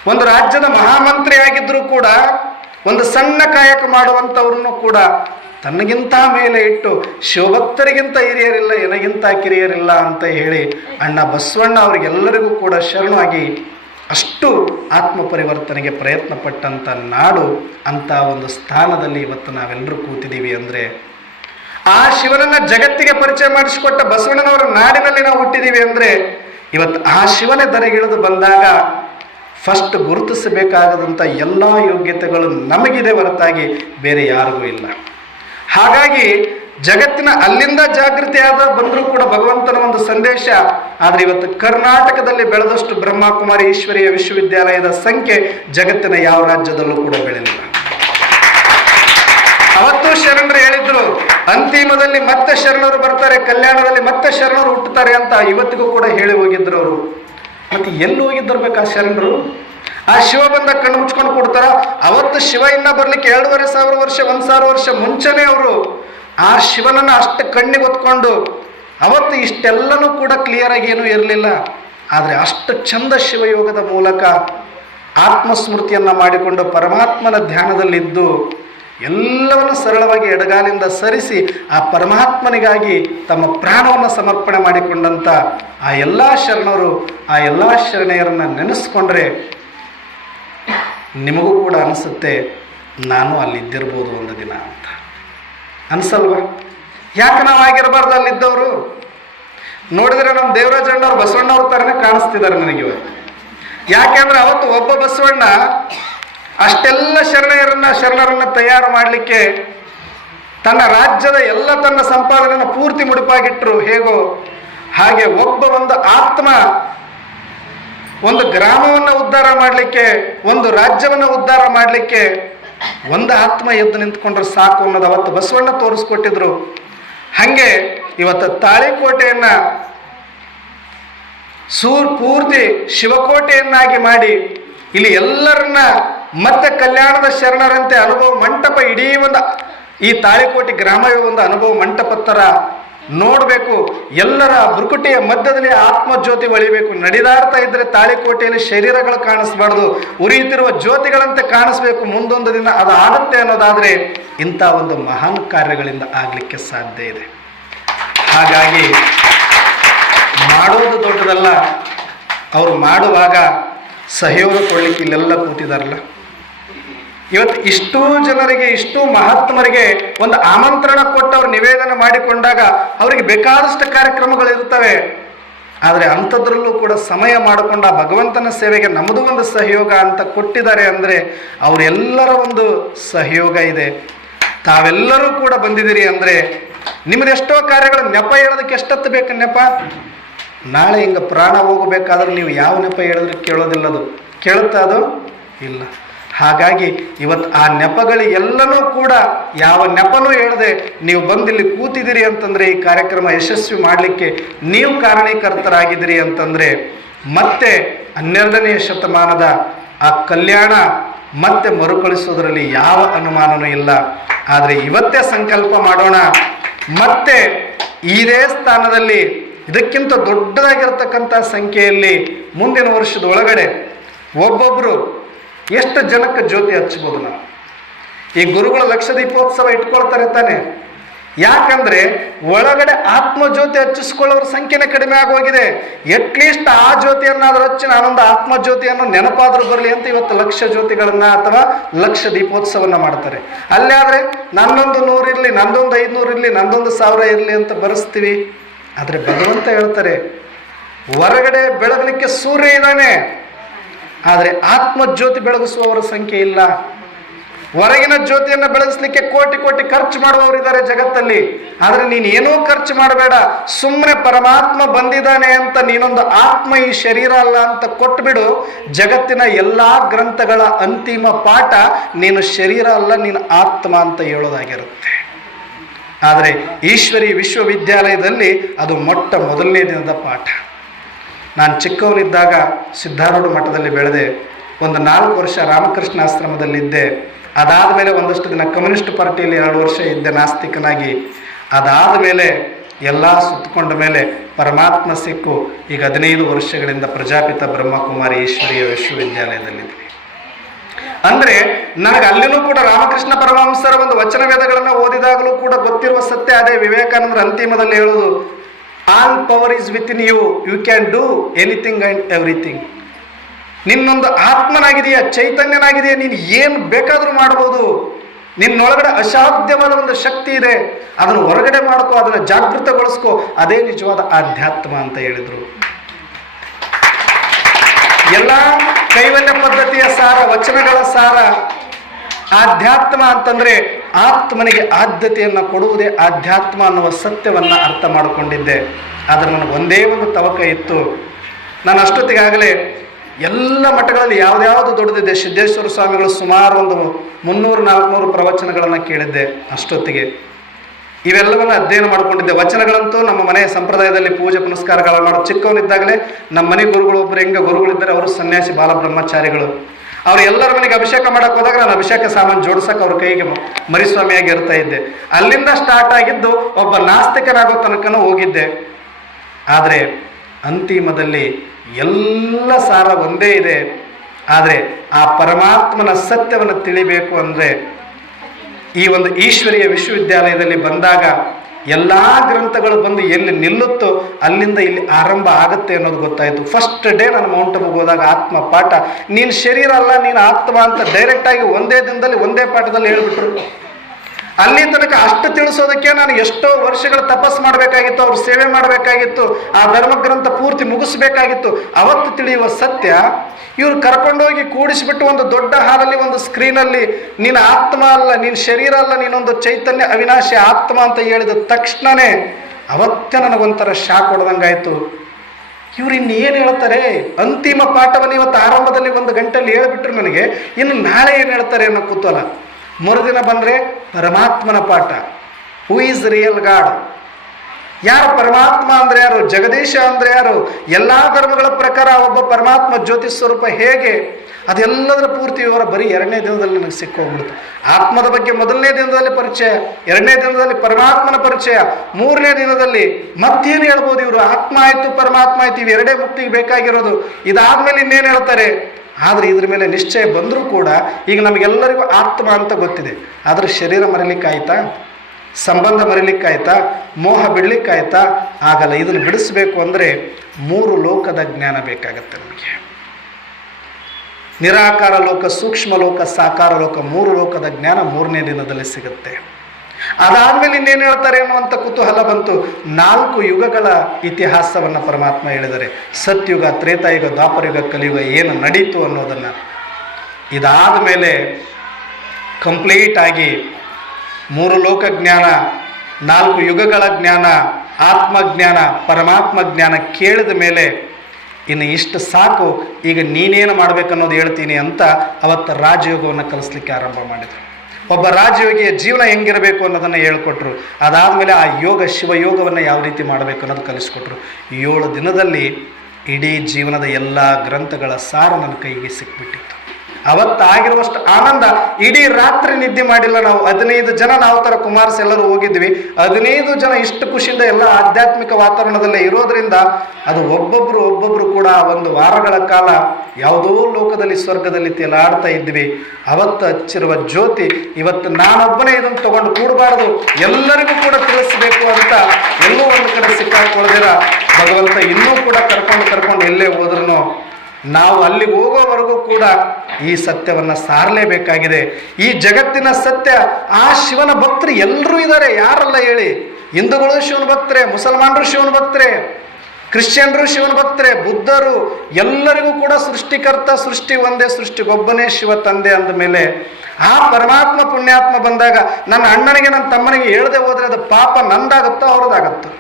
ಒಂದು ರಾಜ್ಯದ ಮಹಾಮಂತ್ರಿ ಆಗಿದ್ರೂ ಕೂಡ, ಒಂದು ಸಣ್ಣ ಕಾಯಕ ಮಾಡುವಂಥವ್ರನ್ನು ಕೂಡ ತನ್ನಗಿಂತ ಮೇಲೆ ಇಟ್ಟು, ಶಿವಭಕ್ತರಿಗಿಂತ ಹಿರಿಯರಿಲ್ಲ, ಎನಗಿಂತ ಕಿರಿಯರಿಲ್ಲ ಅಂತ ಹೇಳಿ ಅಣ್ಣ ಬಸವಣ್ಣ ಅವರಿಗೆಲ್ಲರಿಗೂ ಕೂಡ ಶರಣಾಗಿ ಅಷ್ಟು ಆತ್ಮ ಪರಿವರ್ತನೆಗೆ ಪ್ರಯತ್ನ ಪಟ್ಟಂಥ ನಾಡು. ಅಂಥ ಒಂದು ಸ್ಥಾನದಲ್ಲಿ ಇವತ್ತು ನಾವೆಲ್ಲರೂ ಕೂತಿದ್ದೀವಿ ಅಂದರೆ, ಆ ಶಿವನನ್ನ ಜಗತ್ತಿಗೆ ಪರಿಚಯ ಮಾಡಿಸಿಕೊಟ್ಟ ಬಸವಣ್ಣನವರ ನಾಡಿನಲ್ಲಿ ನಾವು ಹುಟ್ಟಿದ್ದೀವಿ ಅಂದರೆ, ಇವತ್ತು ಆ ಶಿವನೇ ಧರೆಗಿಳಿದು ಬಂದಾಗ ಫಸ್ಟ್ ಗುರುತಿಸಬೇಕಾದಂಥ ಎಲ್ಲ ಯೋಗ್ಯತೆಗಳು ನಮಗಿದೆ ಹೊರತಾಗಿ ಬೇರೆ ಯಾರಿಗೂ ಇಲ್ಲ. ಹಾಗಾಗಿ ಜಗತ್ತಿನ ಅಲ್ಲಿಂದ ಜಾಗೃತಿ ಆದ ಬಂದರೂ ಕೂಡ ಭಗವಂತನ ಒಂದು ಸಂದೇಶ. ಆದರೆ ಇವತ್ತು ಕರ್ನಾಟಕದಲ್ಲಿ ಬೆಳೆದಷ್ಟು ಬ್ರಹ್ಮಕುಮಾರಿ ಈಶ್ವರೀಯ ವಿಶ್ವವಿದ್ಯಾಲಯದ ಸಂಖ್ಯೆ ಜಗತ್ತಿನ ಯಾವ ರಾಜ್ಯದಲ್ಲೂ ಕೂಡ ಬೆಳೆಯಲಿಲ್ಲ. ಅವತ್ತು ಶರಣರು ಹೇಳಿದ್ರು, ಅಂತಿಮದಲ್ಲಿ ಮತ್ತೆ ಶರಣರು ಬರ್ತಾರೆ, ಕಲ್ಯಾಣದಲ್ಲಿ ಮತ್ತೆ ಶರಣರು ಹುಟ್ಟುತ್ತಾರೆ ಅಂತ ಇವತ್ತಿಗೂ ಕೂಡ ಹೇಳಿ ಹೋಗಿದ್ರು ಅವರು. ಮತ್ತೆ ಎಲ್ಲಿ ಹೋಗಿದ್ದಿರ್ಬೇಕು ಆ ಶರಣರು? ಆ ಶಿವ ಬಂದ ಕಣ್ಣು ಮುಚ್ಕೊಂಡು ಕೊಡ್ತಾರ? ಅವತ್ತು ಶಿವ ಇನ್ನ ಬರ್ಲಿಕ್ಕೆ 2,500 ವರ್ಷ 1,000 ವರ್ಷ ಮುಂಚೆನೆ ಅವರು ಆ ಶಿವನನ್ನ ಅಷ್ಟು ಕಣ್ಣಿಗೆ ಹೊತ್ಕೊಂಡು, ಅವತ್ತು ಇಷ್ಟೆಲ್ಲನೂ ಕೂಡ ಕ್ಲಿಯರ್ ಆಗಿ ಏನೂ ಇರಲಿಲ್ಲ. ಆದರೆ ಅಷ್ಟು ಚಂದ ಶಿವಯೋಗದ ಮೂಲಕ ಆತ್ಮಸ್ಮೃತಿಯನ್ನ ಮಾಡಿಕೊಂಡು ಪರಮಾತ್ಮನ ಧ್ಯಾನದಲ್ಲಿದ್ದು ಎಲ್ಲವನ್ನು ಸರಳವಾಗಿ ಎಡಗಾಲಿಂದ ಸರಿಸಿ ಆ ಪರಮಾತ್ಮನಿಗಾಗಿ ತಮ್ಮ ಪ್ರಾಣವನ್ನು ಸಮರ್ಪಣೆ ಮಾಡಿಕೊಂಡಂಥ ಆ ಎಲ್ಲ ಶರಣರು, ಆ ಎಲ್ಲ ಶರಣೆಯರನ್ನು ನೆನೆಸ್ಕೊಂಡ್ರೆ ನಿಮಗೂ ಕೂಡ ಅನಿಸುತ್ತೆ, ನಾನು ಅಲ್ಲಿದ್ದಿರ್ಬೋದು ಒಂದು ದಿನ ಅಂತ. ಅನಿಸಲ್ವ? ಯಾಕೆ ನಾವು ಆಗಿರಬಾರ್ದು ಅಲ್ಲಿದ್ದವರು? ನೋಡಿದರೆ ನಮ್ಮ ದೇವರಾಜ ಅಣ್ಣವ್ರು ಬಸವಣ್ಣವ್ರ ಥರನೇ ಕಾಣಿಸ್ತಿದ್ದಾರೆ ನನಗೆ ಇವತ್ತು. ಯಾಕೆಂದ್ರೆ ಅವತ್ತು ಒಬ್ಬ ಬಸವಣ್ಣ ಅಷ್ಟೆಲ್ಲ ಶರಣರನ್ನ ತಯಾರು ಮಾಡಲಿಕ್ಕೆ ತನ್ನ ರಾಜ್ಯದ ಎಲ್ಲ ತನ್ನ ಸಂಪಾದನೆಯನ್ನು ಪೂರ್ತಿ ಮುಡಿಪಾಗಿಟ್ಟರು. ಹೇಗೋ ಹಾಗೆ ಒಂದು ಆತ್ಮ ಒಂದು ಗ್ರಾಮವನ್ನು ಉದ್ಧಾರ ಮಾಡಲಿಕ್ಕೆ, ಒಂದು ರಾಜ್ಯವನ್ನು ಉದ್ಧಾರ ಮಾಡಲಿಕ್ಕೆ ಒಂದು ಆತ್ಮ ಎದ್ದು ನಿಂತ್ಕೊಂಡ್ರೆ ಸಾಕು ಅನ್ನೋದು ಅವತ್ತು ಬಸವಣ್ಣ ತೋರಿಸ್ಕೊಟ್ಟಿದ್ರು. ಹಾಗೆ ಇವತ್ತು ತಾಳಿಕೋಟೆಯನ್ನ ಪೂರ್ತಿ ಶಿವಕೋಟೆಯನ್ನಾಗಿ ಮಾಡಿ ಇಲ್ಲಿ ಎಲ್ಲರನ್ನ ಮತ್ತೆ ಕಲ್ಯಾಣದ ಶರಣರಂತೆ ಅನುಭವ ಮಂಟಪ, ಇಡೀ ಒಂದು ಈ ತಾಳಿಕೋಟೆ ಗ್ರಾಮವೇ ಒಂದು ಅನುಭವ ಮಂಟಪ ಥರ ನೋಡಬೇಕು. ಎಲ್ಲರ ಬುರುಕುಟಿಯ ಮಧ್ಯದಲ್ಲಿ ಆತ್ಮಜ್ಯೋತಿ ಒಳಿಬೇಕು. ನಡೆದಾಡ್ತಾ ಇದ್ರೆ ತಾಳಿಕೋಟೆಯಲ್ಲಿ ಶರೀರಗಳು ಕಾಣಿಸ್ಬಾರ್ದು, ಉರಿಯುತ್ತಿರುವ ಜ್ಯೋತಿಗಳಂತೆ ಕಾಣಿಸ್ಬೇಕು. ಮುಂದೊಂದು ದಿನ ಅದು ಆಗುತ್ತೆ ಅನ್ನೋದಾದರೆ ಇಂಥ ಒಂದು ಮಹಾನ್ ಕಾರ್ಯಗಳಿಂದ ಆಗಲಿಕ್ಕೆ ಸಾಧ್ಯ ಇದೆ. ಹಾಗಾಗಿ ಮಾಡೋದು ದೊಡ್ಡದಲ್ಲ, ಅವರು ಮಾಡುವಾಗ ಸಹಯೋಗ ಕೊಡಲಿಕ್ಕೆ ಇಲ್ಲೆಲ್ಲ ಕೂತಿದಾರಲ್ಲ, ಇವತ್ತು ಇಷ್ಟೂ ಜನರಿಗೆ, ಇಷ್ಟೂ ಮಹಾತ್ಮರಿಗೆ ಒಂದು ಆಮಂತ್ರಣ ಕೊಟ್ಟು ಅವ್ರು ನಿವೇದನೆ ಮಾಡಿಕೊಂಡಾಗ ಅವರಿಗೆ ಬೇಕಾದಷ್ಟು ಕಾರ್ಯಕ್ರಮಗಳು ಇರ್ತವೆ. ಆದರೆ ಅಂಥದ್ರಲ್ಲೂ ಕೂಡ ಸಮಯ ಮಾಡಿಕೊಂಡ ಭಗವಂತನ ಸೇವೆಗೆ ನಮ್ಮದು ಒಂದು ಸಹಯೋಗ ಅಂತ ಕೊಟ್ಟಿದ್ದಾರೆ ಅಂದರೆ ಅವರೆಲ್ಲರ ಒಂದು ಸಹಯೋಗ ಇದೆ. ತಾವೆಲ್ಲರೂ ಕೂಡ ಬಂದಿದ್ದೀರಿ ಅಂದರೆ ನಿಮ್ಮದು ಎಷ್ಟೋ ಕಾರ್ಯಗಳು ನೆಪ ಹೇಳೋದಕ್ಕೆ ಎಷ್ಟೊತ್ತು ಬೇಕು ನೆಪ? ನಾಳೆ ಹಿಂಗೆ ಪ್ರಾಣ ಹೋಗಬೇಕಾದ್ರೆ ನೀವು ಯಾವ ನೆಪ ಹೇಳಿದ್ರೆ ಕೇಳೋದಿಲ್ಲದು, ಕೇಳುತ್ತಾ ಅದು ಇಲ್ಲ. ಹಾಗಾಗಿ ಇವತ್ತು ಆ ನೆಪಗಳಿಗೆಲ್ಲನೂ ಕೂಡ ಯಾವ ನೆಪನೂ ಹೇಳದೆ ನೀವು ಬಂದಿಲ್ಲಿ ಕೂತಿದ್ದೀರಿ ಅಂತಂದರೆ ಈ ಕಾರ್ಯಕ್ರಮ ಯಶಸ್ವಿ ಮಾಡಲಿಕ್ಕೆ ನೀವು ಕಾರಣೀಕರ್ತರಾಗಿದ್ದೀರಿ ಅಂತಂದರೆ ಮತ್ತೆ 12ನೇ ಶತಮಾನದ ಆ ಕಲ್ಯಾಣ ಮತ್ತೆ ಮರುಕಳಿಸೋದ್ರಲ್ಲಿ ಯಾವ ಅನುಮಾನವೂ ಇಲ್ಲ. ಆದರೆ ಇವತ್ತೇ ಸಂಕಲ್ಪ ಮಾಡೋಣ, ಮತ್ತೆ ಇದೇ ಸ್ಥಾನದಲ್ಲಿ ಇದಕ್ಕಿಂತ ದೊಡ್ಡದಾಗಿರ್ತಕ್ಕಂಥ ಸಂಖ್ಯೆಯಲ್ಲಿ ಮುಂದಿನ ವರ್ಷದ ಒಳಗಡೆ ಒಬ್ಬೊಬ್ಬರು ಎಷ್ಟು ಜನಕ್ಕೆ ಜ್ಯೋತಿ ಹಚ್ಬೋದು? ನಾವು ಈ ಗುರುಗಳ ಲಕ್ಷ ದೀಪೋತ್ಸವ ಇಟ್ಕೊಳ್ತಾರೆ ತಾನೆ, ಯಾಕಂದ್ರೆ ಒಳಗಡೆ ಆತ್ಮಜ್ಯೋತಿ ಹಚ್ಚಿಸ್ಕೊಳ್ಳೋರ ಸಂಖ್ಯೆನೇ ಕಡಿಮೆ ಆಗೋಗಿದೆ. ಅಟ್ಲೀಸ್ಟ್ ಆ ಜ್ಯೋತಿಯನ್ನಾದ್ರೂ ಹಚ್ಚಿ ನಾನೊಂದು ಆತ್ಮಜ್ಯೋತಿಯನ್ನು ನೆನಪಾದ್ರೂ ಬರಲಿ ಅಂತ ಇವತ್ತು ಲಕ್ಷ ಜ್ಯೋತಿಗಳನ್ನ ಅಥವಾ ಲಕ್ಷ ದೀಪೋತ್ಸವನ್ನ ಮಾಡ್ತಾರೆ. ಅಲ್ಲೇ ಆದ್ರೆ ನನ್ನೊಂದು 100 ಇರಲಿ, ನಂದೊಂದು 500 ಇರಲಿ, ನಂದೊಂದು 1000 ಇರಲಿ ಅಂತ ಬರೆಸ್ತೀವಿ. ಆದರೆ ಭಗವಂತ ಹೇಳ್ತಾರೆ, ಹೊರಗಡೆ ಬೆಳಗಲಿಕ್ಕೆ ಸೂರ್ಯ ಇದ್ದಾನೆ, ಆದರೆ ಆತ್ಮಜ್ಯೋತಿ ಬೆಳಗಿಸುವವರ ಸಂಖ್ಯೆ ಇಲ್ಲ. ಹೊರಗಿನ ಜ್ಯೋತಿಯನ್ನು ಬೆಳಗಿಸ್ಲಿಕ್ಕೆ ಕೋಟಿ ಕೋಟಿ ಖರ್ಚು ಮಾಡುವವರಿದ್ದಾರೆ ಜಗತ್ತಲ್ಲಿ. ಆದರೆ ನೀನು ಏನೂ ಖರ್ಚು ಮಾಡಬೇಡ, ಸುಮ್ಮನೆ ಪರಮಾತ್ಮ ಬಂದಿದ್ದಾನೆ ಅಂತ ನೀನೊಂದು ಆತ್ಮ ಈ ಶರೀರ ಅಲ್ಲ ಅಂತ ಕೊಟ್ಬಿಡು. ಜಗತ್ತಿನ ಎಲ್ಲಾ ಗ್ರಂಥಗಳ ಅಂತಿಮ ಪಾಠ ನೀನು ಶರೀರ ಅಲ್ಲ, ನೀನು ಆತ್ಮ ಅಂತ ಹೇಳೋದಾಗಿರುತ್ತೆ. ಆದರೆ ಈಶ್ವರಿ ವಿಶ್ವವಿದ್ಯಾಲಯದಲ್ಲಿ ಅದು ಮೊದಲನೇ ದಿನದ ಪಾಠ. ನಾನು ಚಿಕ್ಕವನಿದ್ದಾಗ ಸಿದ್ಧಾರೂಢ ಮಠದಲ್ಲಿ ಬೆಳೆದೆ. ಒಂದು 4 ವರ್ಷ ರಾಮಕೃಷ್ಣ ಆಶ್ರಮದಲ್ಲಿದ್ದೆ. ಅದಾದ ಮೇಲೆ ಒಂದಷ್ಟು ದಿನ ಕಮ್ಯುನಿಸ್ಟ್ ಪಾರ್ಟಿಯಲ್ಲಿ 2 ವರ್ಷ ಇದ್ದೆ ನಾಸ್ತಿಕನಾಗಿ. ಅದಾದ ಮೇಲೆ ಎಲ್ಲ ಸುತ್ತಕೊಂಡ ಮೇಲೆ ಪರಮಾತ್ಮ ಸಿಕ್ಕು ಈಗ 15 ವರ್ಷಗಳಿಂದ ಪ್ರಜಾಪಿತ ಬ್ರಹ್ಮಕುಮಾರಿ ಈಶ್ವರೀಯ ವಿಶ್ವವಿದ್ಯಾಲಯದಲ್ಲಿದ್ದೆ. ಅಂದರೆ ನನಗೆ ಅಲ್ಲಿನೂ ಕೂಡ ರಾಮಕೃಷ್ಣ ಪರಮಹಂಸರ ಒಂದು ವಚನ ವೇದಗಳನ್ನು ಓದಿದಾಗಲೂ ಕೂಡ ಗೊತ್ತಿರುವ ಸತ್ಯ ಅದೇ. ವಿವೇಕಾನಂದರ ಅಂತಿಮದಲ್ಲಿ ಹೇಳೋದು, all power is within you, you can do anything and everything. ನಿನ್ನೊಂದು ಆತ್ಮನಾಗಿದೆಯಾ, ಚೈತನ್ಯನಾಗಿದೆಯಾ, ನೀನು ಏನು ಬೇಕಾದರೂ ಮಾಡ್ಬೋದು. ನಿನ್ನೊಳಗಡೆ ಅಸಾಧ್ಯವಾದ ಒಂದು ಶಕ್ತಿ ಇದೆ, ಅದನ್ನು ಹೊರಗಡೆ ಮಾಡ್ಕೋ, ಅದನ್ನು ಜಾಗೃತಗೊಳಿಸ್ಕೋ. ಅದೇ ನಿಜವಾದ ಆಧ್ಯಾತ್ಮ ಅಂತ ಹೇಳಿದರು. ಎಲ್ಲ ಕೈವಲ್ಯ ಪದ್ಧತಿಯ ಸಾರ, ವಚನಗಳ ಸಾರ ಆಧ್ಯಾತ್ಮ ಅಂತಂದ್ರೆ ಆತ್ಮನಿಗೆ ಆದ್ಯತೆಯನ್ನು ಕೊಡುವುದೇ ಆಧ್ಯಾತ್ಮ ಅನ್ನುವ ಸತ್ಯವನ್ನ ಅರ್ಥ ಮಾಡಿಕೊಂಡಿದ್ದೆ. ಆದರೆ ನನಗೆ ಒಂದೇ ಒಂದು ತವಕ ಇತ್ತು. ನಾನು ಅಷ್ಟೊತ್ತಿಗಾಗಲೇ ಎಲ್ಲ ಮಠಗಳಲ್ಲಿ ಯಾವ್ದಾವುದು ದೊಡ್ಡದಿದೆ, ಸಿದ್ದೇಶ್ವರ ಸ್ವಾಮಿಗಳು ಸುಮಾರು ಒಂದು 300-400 ಪ್ರವಚನಗಳನ್ನು ಕೇಳಿದ್ದೆ ಅಷ್ಟೊತ್ತಿಗೆ. ಇವೆಲ್ಲವನ್ನು ಅಧ್ಯಯನ ಮಾಡ್ಕೊಂಡಿದ್ದೆ. ವಚನಗಳಂತೂ ನಮ್ಮ ಮನೆಯ ಸಂಪ್ರದಾಯದಲ್ಲಿ ಪೂಜೆ ಪುನಸ್ಕಾರಗಳನ್ನು ಮಾಡೋ ಚಿಕ್ಕವನಿದ್ದಾಗಲೇ ನಮ್ಮ ಮನೆ ಗುರುಗಳು ಒಬ್ಬರು ಹೆಂಗೆ ಗುರುಗಳಿದ್ದಾರೆ, ಅವರು ಸನ್ಯಾಸಿ ಬಾಲಬ್ರಹ್ಮಚಾರಿಗಳು. ಅವ್ರು ಎಲ್ಲರ ಮನೆಗೆ ಅಭಿಷೇಕ ಮಾಡಕ್ಕೆ ಹೋದಾಗ ನಾನು ಅಭಿಷೇಕ ಸಾಮಾನು ಜೋಡಿಸಕ್ಕೆ ಅವ್ರ ಕೈಗೆ ಮರಿಸ್ವಾಮಿಯಾಗಿ ಇರ್ತಾ ಇದ್ದೆ. ಅಲ್ಲಿಂದ ಸ್ಟಾರ್ಟ್ ಆಗಿದ್ದು ಒಬ್ಬ ನಾಸ್ತಿಕನಾಗೋ ತನಕನೂ ಹೋಗಿದ್ದೆ. ಆದರೆ ಅಂತಿಮದಲ್ಲಿ ಎಲ್ಲ ಸಾರ ಒಂದೇ ಇದೆ. ಆದರೆ ಆ ಪರಮಾತ್ಮನ ಸತ್ಯವನ್ನು ತಿಳಿಬೇಕು ಅಂದರೆ ಈ ಒಂದು ಈಶ್ವರೀಯ ವಿಶ್ವವಿದ್ಯಾಲಯದಲ್ಲಿ ಬಂದಾಗ ಎಲ್ಲ ಗ್ರಂಥಗಳು ಬಂದು ಎಲ್ಲಿ ನಿಲ್ಲುತ್ತೋ ಅಲ್ಲಿಂದ ಇಲ್ಲಿ ಆರಂಭ ಆಗುತ್ತೆ ಅನ್ನೋದು ಗೊತ್ತಾಯಿತು. ಫಸ್ಟ್ ಡೇ ನಾನು ಮೌಂಟ್ ಅಬುಗೆ ಹೋದಾಗ ಆತ್ಮ ಪಾಠ, ನೀನು ಶರೀರ ಅಲ್ಲ ನೀನು ಆತ್ಮ ಅಂತ ಡೈರೆಕ್ಟಾಗಿ ಒಂದೇ ದಿನದಲ್ಲಿ ಒಂದೇ ಪಾಠದಲ್ಲಿ ಹೇಳ್ಬಿಟ್ರು. ಅಲ್ಲಿ ತನಕ ಅಷ್ಟು ತಿಳಿಸೋದಕ್ಕೆ ನಾನು ಎಷ್ಟೋ ವರ್ಷಗಳ ತಪಸ್ಸು ಮಾಡಬೇಕಾಗಿತ್ತು, ಅವ್ರ ಸೇವೆ ಮಾಡಬೇಕಾಗಿತ್ತು, ಆ ಧರ್ಮಗ್ರಂಥ ಪೂರ್ತಿ ಮುಗಿಸ್ಬೇಕಾಗಿತ್ತು. ಅವತ್ತು ತಿಳಿಯುವ ಸತ್ಯ ಇವ್ರು ಕರ್ಕೊಂಡೋಗಿ ಕೂಡಿಸಿಬಿಟ್ಟು ಒಂದು ದೊಡ್ಡ ಹಾಲಲ್ಲಿ ಒಂದು ಸ್ಕ್ರೀನಲ್ಲಿ ನೀನು ಆತ್ಮ ಅಲ್ಲ, ನೀನು ಶರೀರ ಅಲ್ಲ, ನೀನೊಂದು ಚೈತನ್ಯ ಅವಿನಾಶಿ ಆತ್ಮ ಅಂತ ಹೇಳಿದ ತಕ್ಷಣವೇ ಅವತ್ತೇ ನನಗೊಂಥರ ಶಾಕ್ ಹೊಡೆದಂಗಾಯ್ತು. ಇವ್ರು ಇನ್ನೇನು ಹೇಳ್ತಾರೆ, ಅಂತಿಮ ಪಾಠವನ್ನು ಇವತ್ತು ಆರಂಭದಲ್ಲಿ 1 ಗಂಟೆಯಲ್ಲಿ ಹೇಳ್ಬಿಟ್ರು ನನಗೆ, ಇನ್ನು ನಾಳೆ ಏನು ಹೇಳ್ತಾರೆ ಅನ್ನೋ ಕುತೂಹಲ. ಮರುದಿನ ಬಂದರೆ ಪರಮಾತ್ಮನ ಪಾಠ, ಹೂ ಈಸ್ ರಿಯಲ್ ಗಾಡ್, ಯಾರು ಪರಮಾತ್ಮ ಅಂದರೆ ಯಾರು, ಜಗದೀಶ ಅಂದರೆ ಯಾರು, ಎಲ್ಲ ಧರ್ಮಗಳ ಪ್ರಕಾರ ಒಬ್ಬ ಪರಮಾತ್ಮ ಜ್ಯೋತಿ ಸ್ವರೂಪ ಹೇಗೆ, ಅದೆಲ್ಲದರ ಪೂರ್ತಿ ವಿವರ ಬರೀ 2ನೇ ದಿನದಲ್ಲಿ ನನಗೆ ಸಿಕ್ಕೋಗ್ಬಿಡುತ್ತೆ. ಆತ್ಮದ ಬಗ್ಗೆ 1ನೇ ದಿನದಲ್ಲಿ ಪರಿಚಯ, 2ನೇ ದಿನದಲ್ಲಿ ಪರಮಾತ್ಮನ ಪರಿಚಯ, 3ನೇ ದಿನದಲ್ಲಿ ಮತ್ತೇನು ಹೇಳ್ಬೋದು ಇವರು, ಆತ್ಮ ಆಯಿತು ಪರಮಾತ್ಮ ಆಯ್ತು, ಇವೆರಡೇ ಮುಕ್ತಿಗೆ ಬೇಕಾಗಿರೋದು. ಇದಾದ್ಮೇಲೆ ಇನ್ನೇನು ಹೇಳ್ತಾರೆ. ಆದರೆ ಇದ್ರ ಮೇಲೆ ನಿಶ್ಚಯ ಬಂದರೂ ಕೂಡ ಈಗ ನಮಗೆಲ್ಲರಿಗೂ ಆತ್ಮ ಅಂತ ಗೊತ್ತಿದೆ. ಆದರೆ ಶರೀರ ಮರಿಲಿಕ್ಕಾಯ್ತಾ, ಸಂಬಂಧ ಮರಿಲಿಕ್ಕಾಯ್ತಾ, ಮೋಹ ಬಿಡಲಿಕ್ಕಾಯ್ತಾ? ಆಗಲ್ಲ. ಇದನ್ನು ಬಿಡಿಸ್ಬೇಕು ಅಂದರೆ 3 ಲೋಕದ ಜ್ಞಾನ ಬೇಕಾಗತ್ತೆ ನಮಗೆ. ನಿರಾಕಾರ ಲೋಕ, ಸೂಕ್ಷ್ಮ ಲೋಕ, ಸಾಕಾರ ಲೋಕ, 3 ಲೋಕದ ಜ್ಞಾನ 3ನೇ ದಿನದಲ್ಲಿ ಸಿಗುತ್ತೆ. ಅದಾದ್ಮೇಲೆ ಇನ್ನೇನು ಹೇಳ್ತಾರೆ ಅನ್ನುವಂಥ ಕುತೂಹಲ ಬಂತು. 4 ಯುಗಗಳ ಇತಿಹಾಸವನ್ನು ಪರಮಾತ್ಮ ಹೇಳಿದರೆ, ಸತ್ಯುಗ, ತ್ರೇತಾಯುಗ, ದ್ವಾಪರಯುಗ, ಕಲಿಯುಗ ಏನು ನಡೀತು ಅನ್ನೋದನ್ನು. ಇದಾದ ಮೇಲೆ ಕಂಪ್ಲೀಟ್ ಆಗಿ 3 ಲೋಕ ಜ್ಞಾನ, 4 ಯುಗಗಳ ಜ್ಞಾನ, ಆತ್ಮಜ್ಞಾನ, ಪರಮಾತ್ಮ ಜ್ಞಾನ ಕೇಳಿದ ಮೇಲೆ ಇನ್ನು ಇಷ್ಟು ಸಾಕು, ಈಗ ನೀನೇನು ಮಾಡಬೇಕನ್ನೋದು ಹೇಳ್ತೀನಿ ಅಂತ ಅವತ್ತು ರಾಜಯೋಗವನ್ನು ಕಲಿಸ್ಲಿಕ್ಕೆ ಆರಂಭ ಮಾಡಿದರು. ಒಬ್ಬ ರಾಜಯೋಗಿಯ ಜೀವನ ಹೆಂಗಿರಬೇಕು ಅನ್ನೋದನ್ನು ಹೇಳ್ಕೊಟ್ರು. ಅದಾದಮೇಲೆ ಆ ಯೋಗ, ಶಿವಯೋಗವನ್ನು ಯಾವ ರೀತಿ ಮಾಡಬೇಕು ಅನ್ನೋದು ಕಲಿಸ್ಕೊಟ್ರು. 7 ದಿನದಲ್ಲಿ ಇಡೀ ಜೀವನದ ಎಲ್ಲ ಗ್ರಂಥಗಳ ಸಾರ ನನ್ನ ಕೈಗೆ ಸಿಕ್ಬಿಟ್ಟಿತ್ತು. ಅವತ್ತಾಗಿರುವಷ್ಟು ಆನಂದ, ಇಡೀ ರಾತ್ರಿ ನಿದ್ದೆ ಮಾಡಿಲ್ಲ ನಾವು. 15 ಜನ ನಾವು ಥರ ಕುಮಾರ್ಸ್ ಎಲ್ಲರೂ ಹೋಗಿದ್ವಿ. 15 ಜನ ಇಷ್ಟು ಖುಷಿಯಿಂದ ಎಲ್ಲ ಆಧ್ಯಾತ್ಮಿಕ ವಾತಾವರಣದಲ್ಲೇ ಇರೋದ್ರಿಂದ ಅದು ಒಬ್ಬೊಬ್ಬರು ಕೂಡ 1 ವಾರಗಳ ಕಾಲ ಯಾವುದೋ ಲೋಕದಲ್ಲಿ ಸ್ವರ್ಗದಲ್ಲಿ ತೇಲಾಡ್ತಾ ಇದ್ವಿ. ಅವತ್ತು ಹಚ್ಚಿರುವ ಜ್ಯೋತಿ ಇವತ್ತು ನಾನೊಬ್ಬನೇ ಇದನ್ನು ತಗೊಂಡು ಕೂಡಬಾರ್ದು, ಎಲ್ಲರಿಗೂ ಕೂಡ ತಿಳಿಸಬೇಕು ಅಂತ ಎಲ್ಲೋ ಒಂದು ಕಡೆ ಸಿಕ್ಕಾಕೊಳ್ಳದಿರ ಭಗವಂತ ಇನ್ನೂ ಕೂಡ ಕರ್ಕೊಂಡು ಎಲ್ಲೇ ಹೋದ್ರೂ ನಾವು ಅಲ್ಲಿಗೆ ಹೋಗೋವರೆಗೂ ಕೂಡ ಈ ಸತ್ಯವನ್ನು ಸಾರಲೇಬೇಕಾಗಿದೆ. ಈ ಜಗತ್ತಿನ ಸತ್ಯ, ಆ ಶಿವನ ಭಕ್ತರು ಎಲ್ಲರೂ ಇದ್ದಾರೆ. ಯಾರಲ್ಲ ಹೇಳಿ? ಹಿಂದೂಗಳು ಶಿವನ ಭಕ್ತರೇ, ಮುಸಲ್ಮಾನರು ಶಿವನ ಭಕ್ತರೇ, ಕ್ರಿಶ್ಚಿಯನ್ರು ಶಿವನ ಭಕ್ತರೇ, ಬುದ್ಧರು, ಎಲ್ಲರಿಗೂ ಕೂಡ ಸೃಷ್ಟಿಕರ್ತ, ಸೃಷ್ಟಿ ಒಂದೇ, ಸೃಷ್ಟಿಗೊಬ್ಬನೇ ಶಿವ ತಂದೆ ಅಂದ ಮೇಲೆ ಆ ಪರಮಾತ್ಮ ಪುಣ್ಯಾತ್ಮ ಬಂದಾಗ ನನ್ನ ಅಣ್ಣನಿಗೆ, ನನ್ನ ತಮ್ಮನಿಗೆ ಹೇಳದೆ ಹೋದರೆ ಅದು ಪಾಪ ನಂದಾಗುತ್ತೋ ಅವ್ರದ್ದಾಗತ್ತೋ?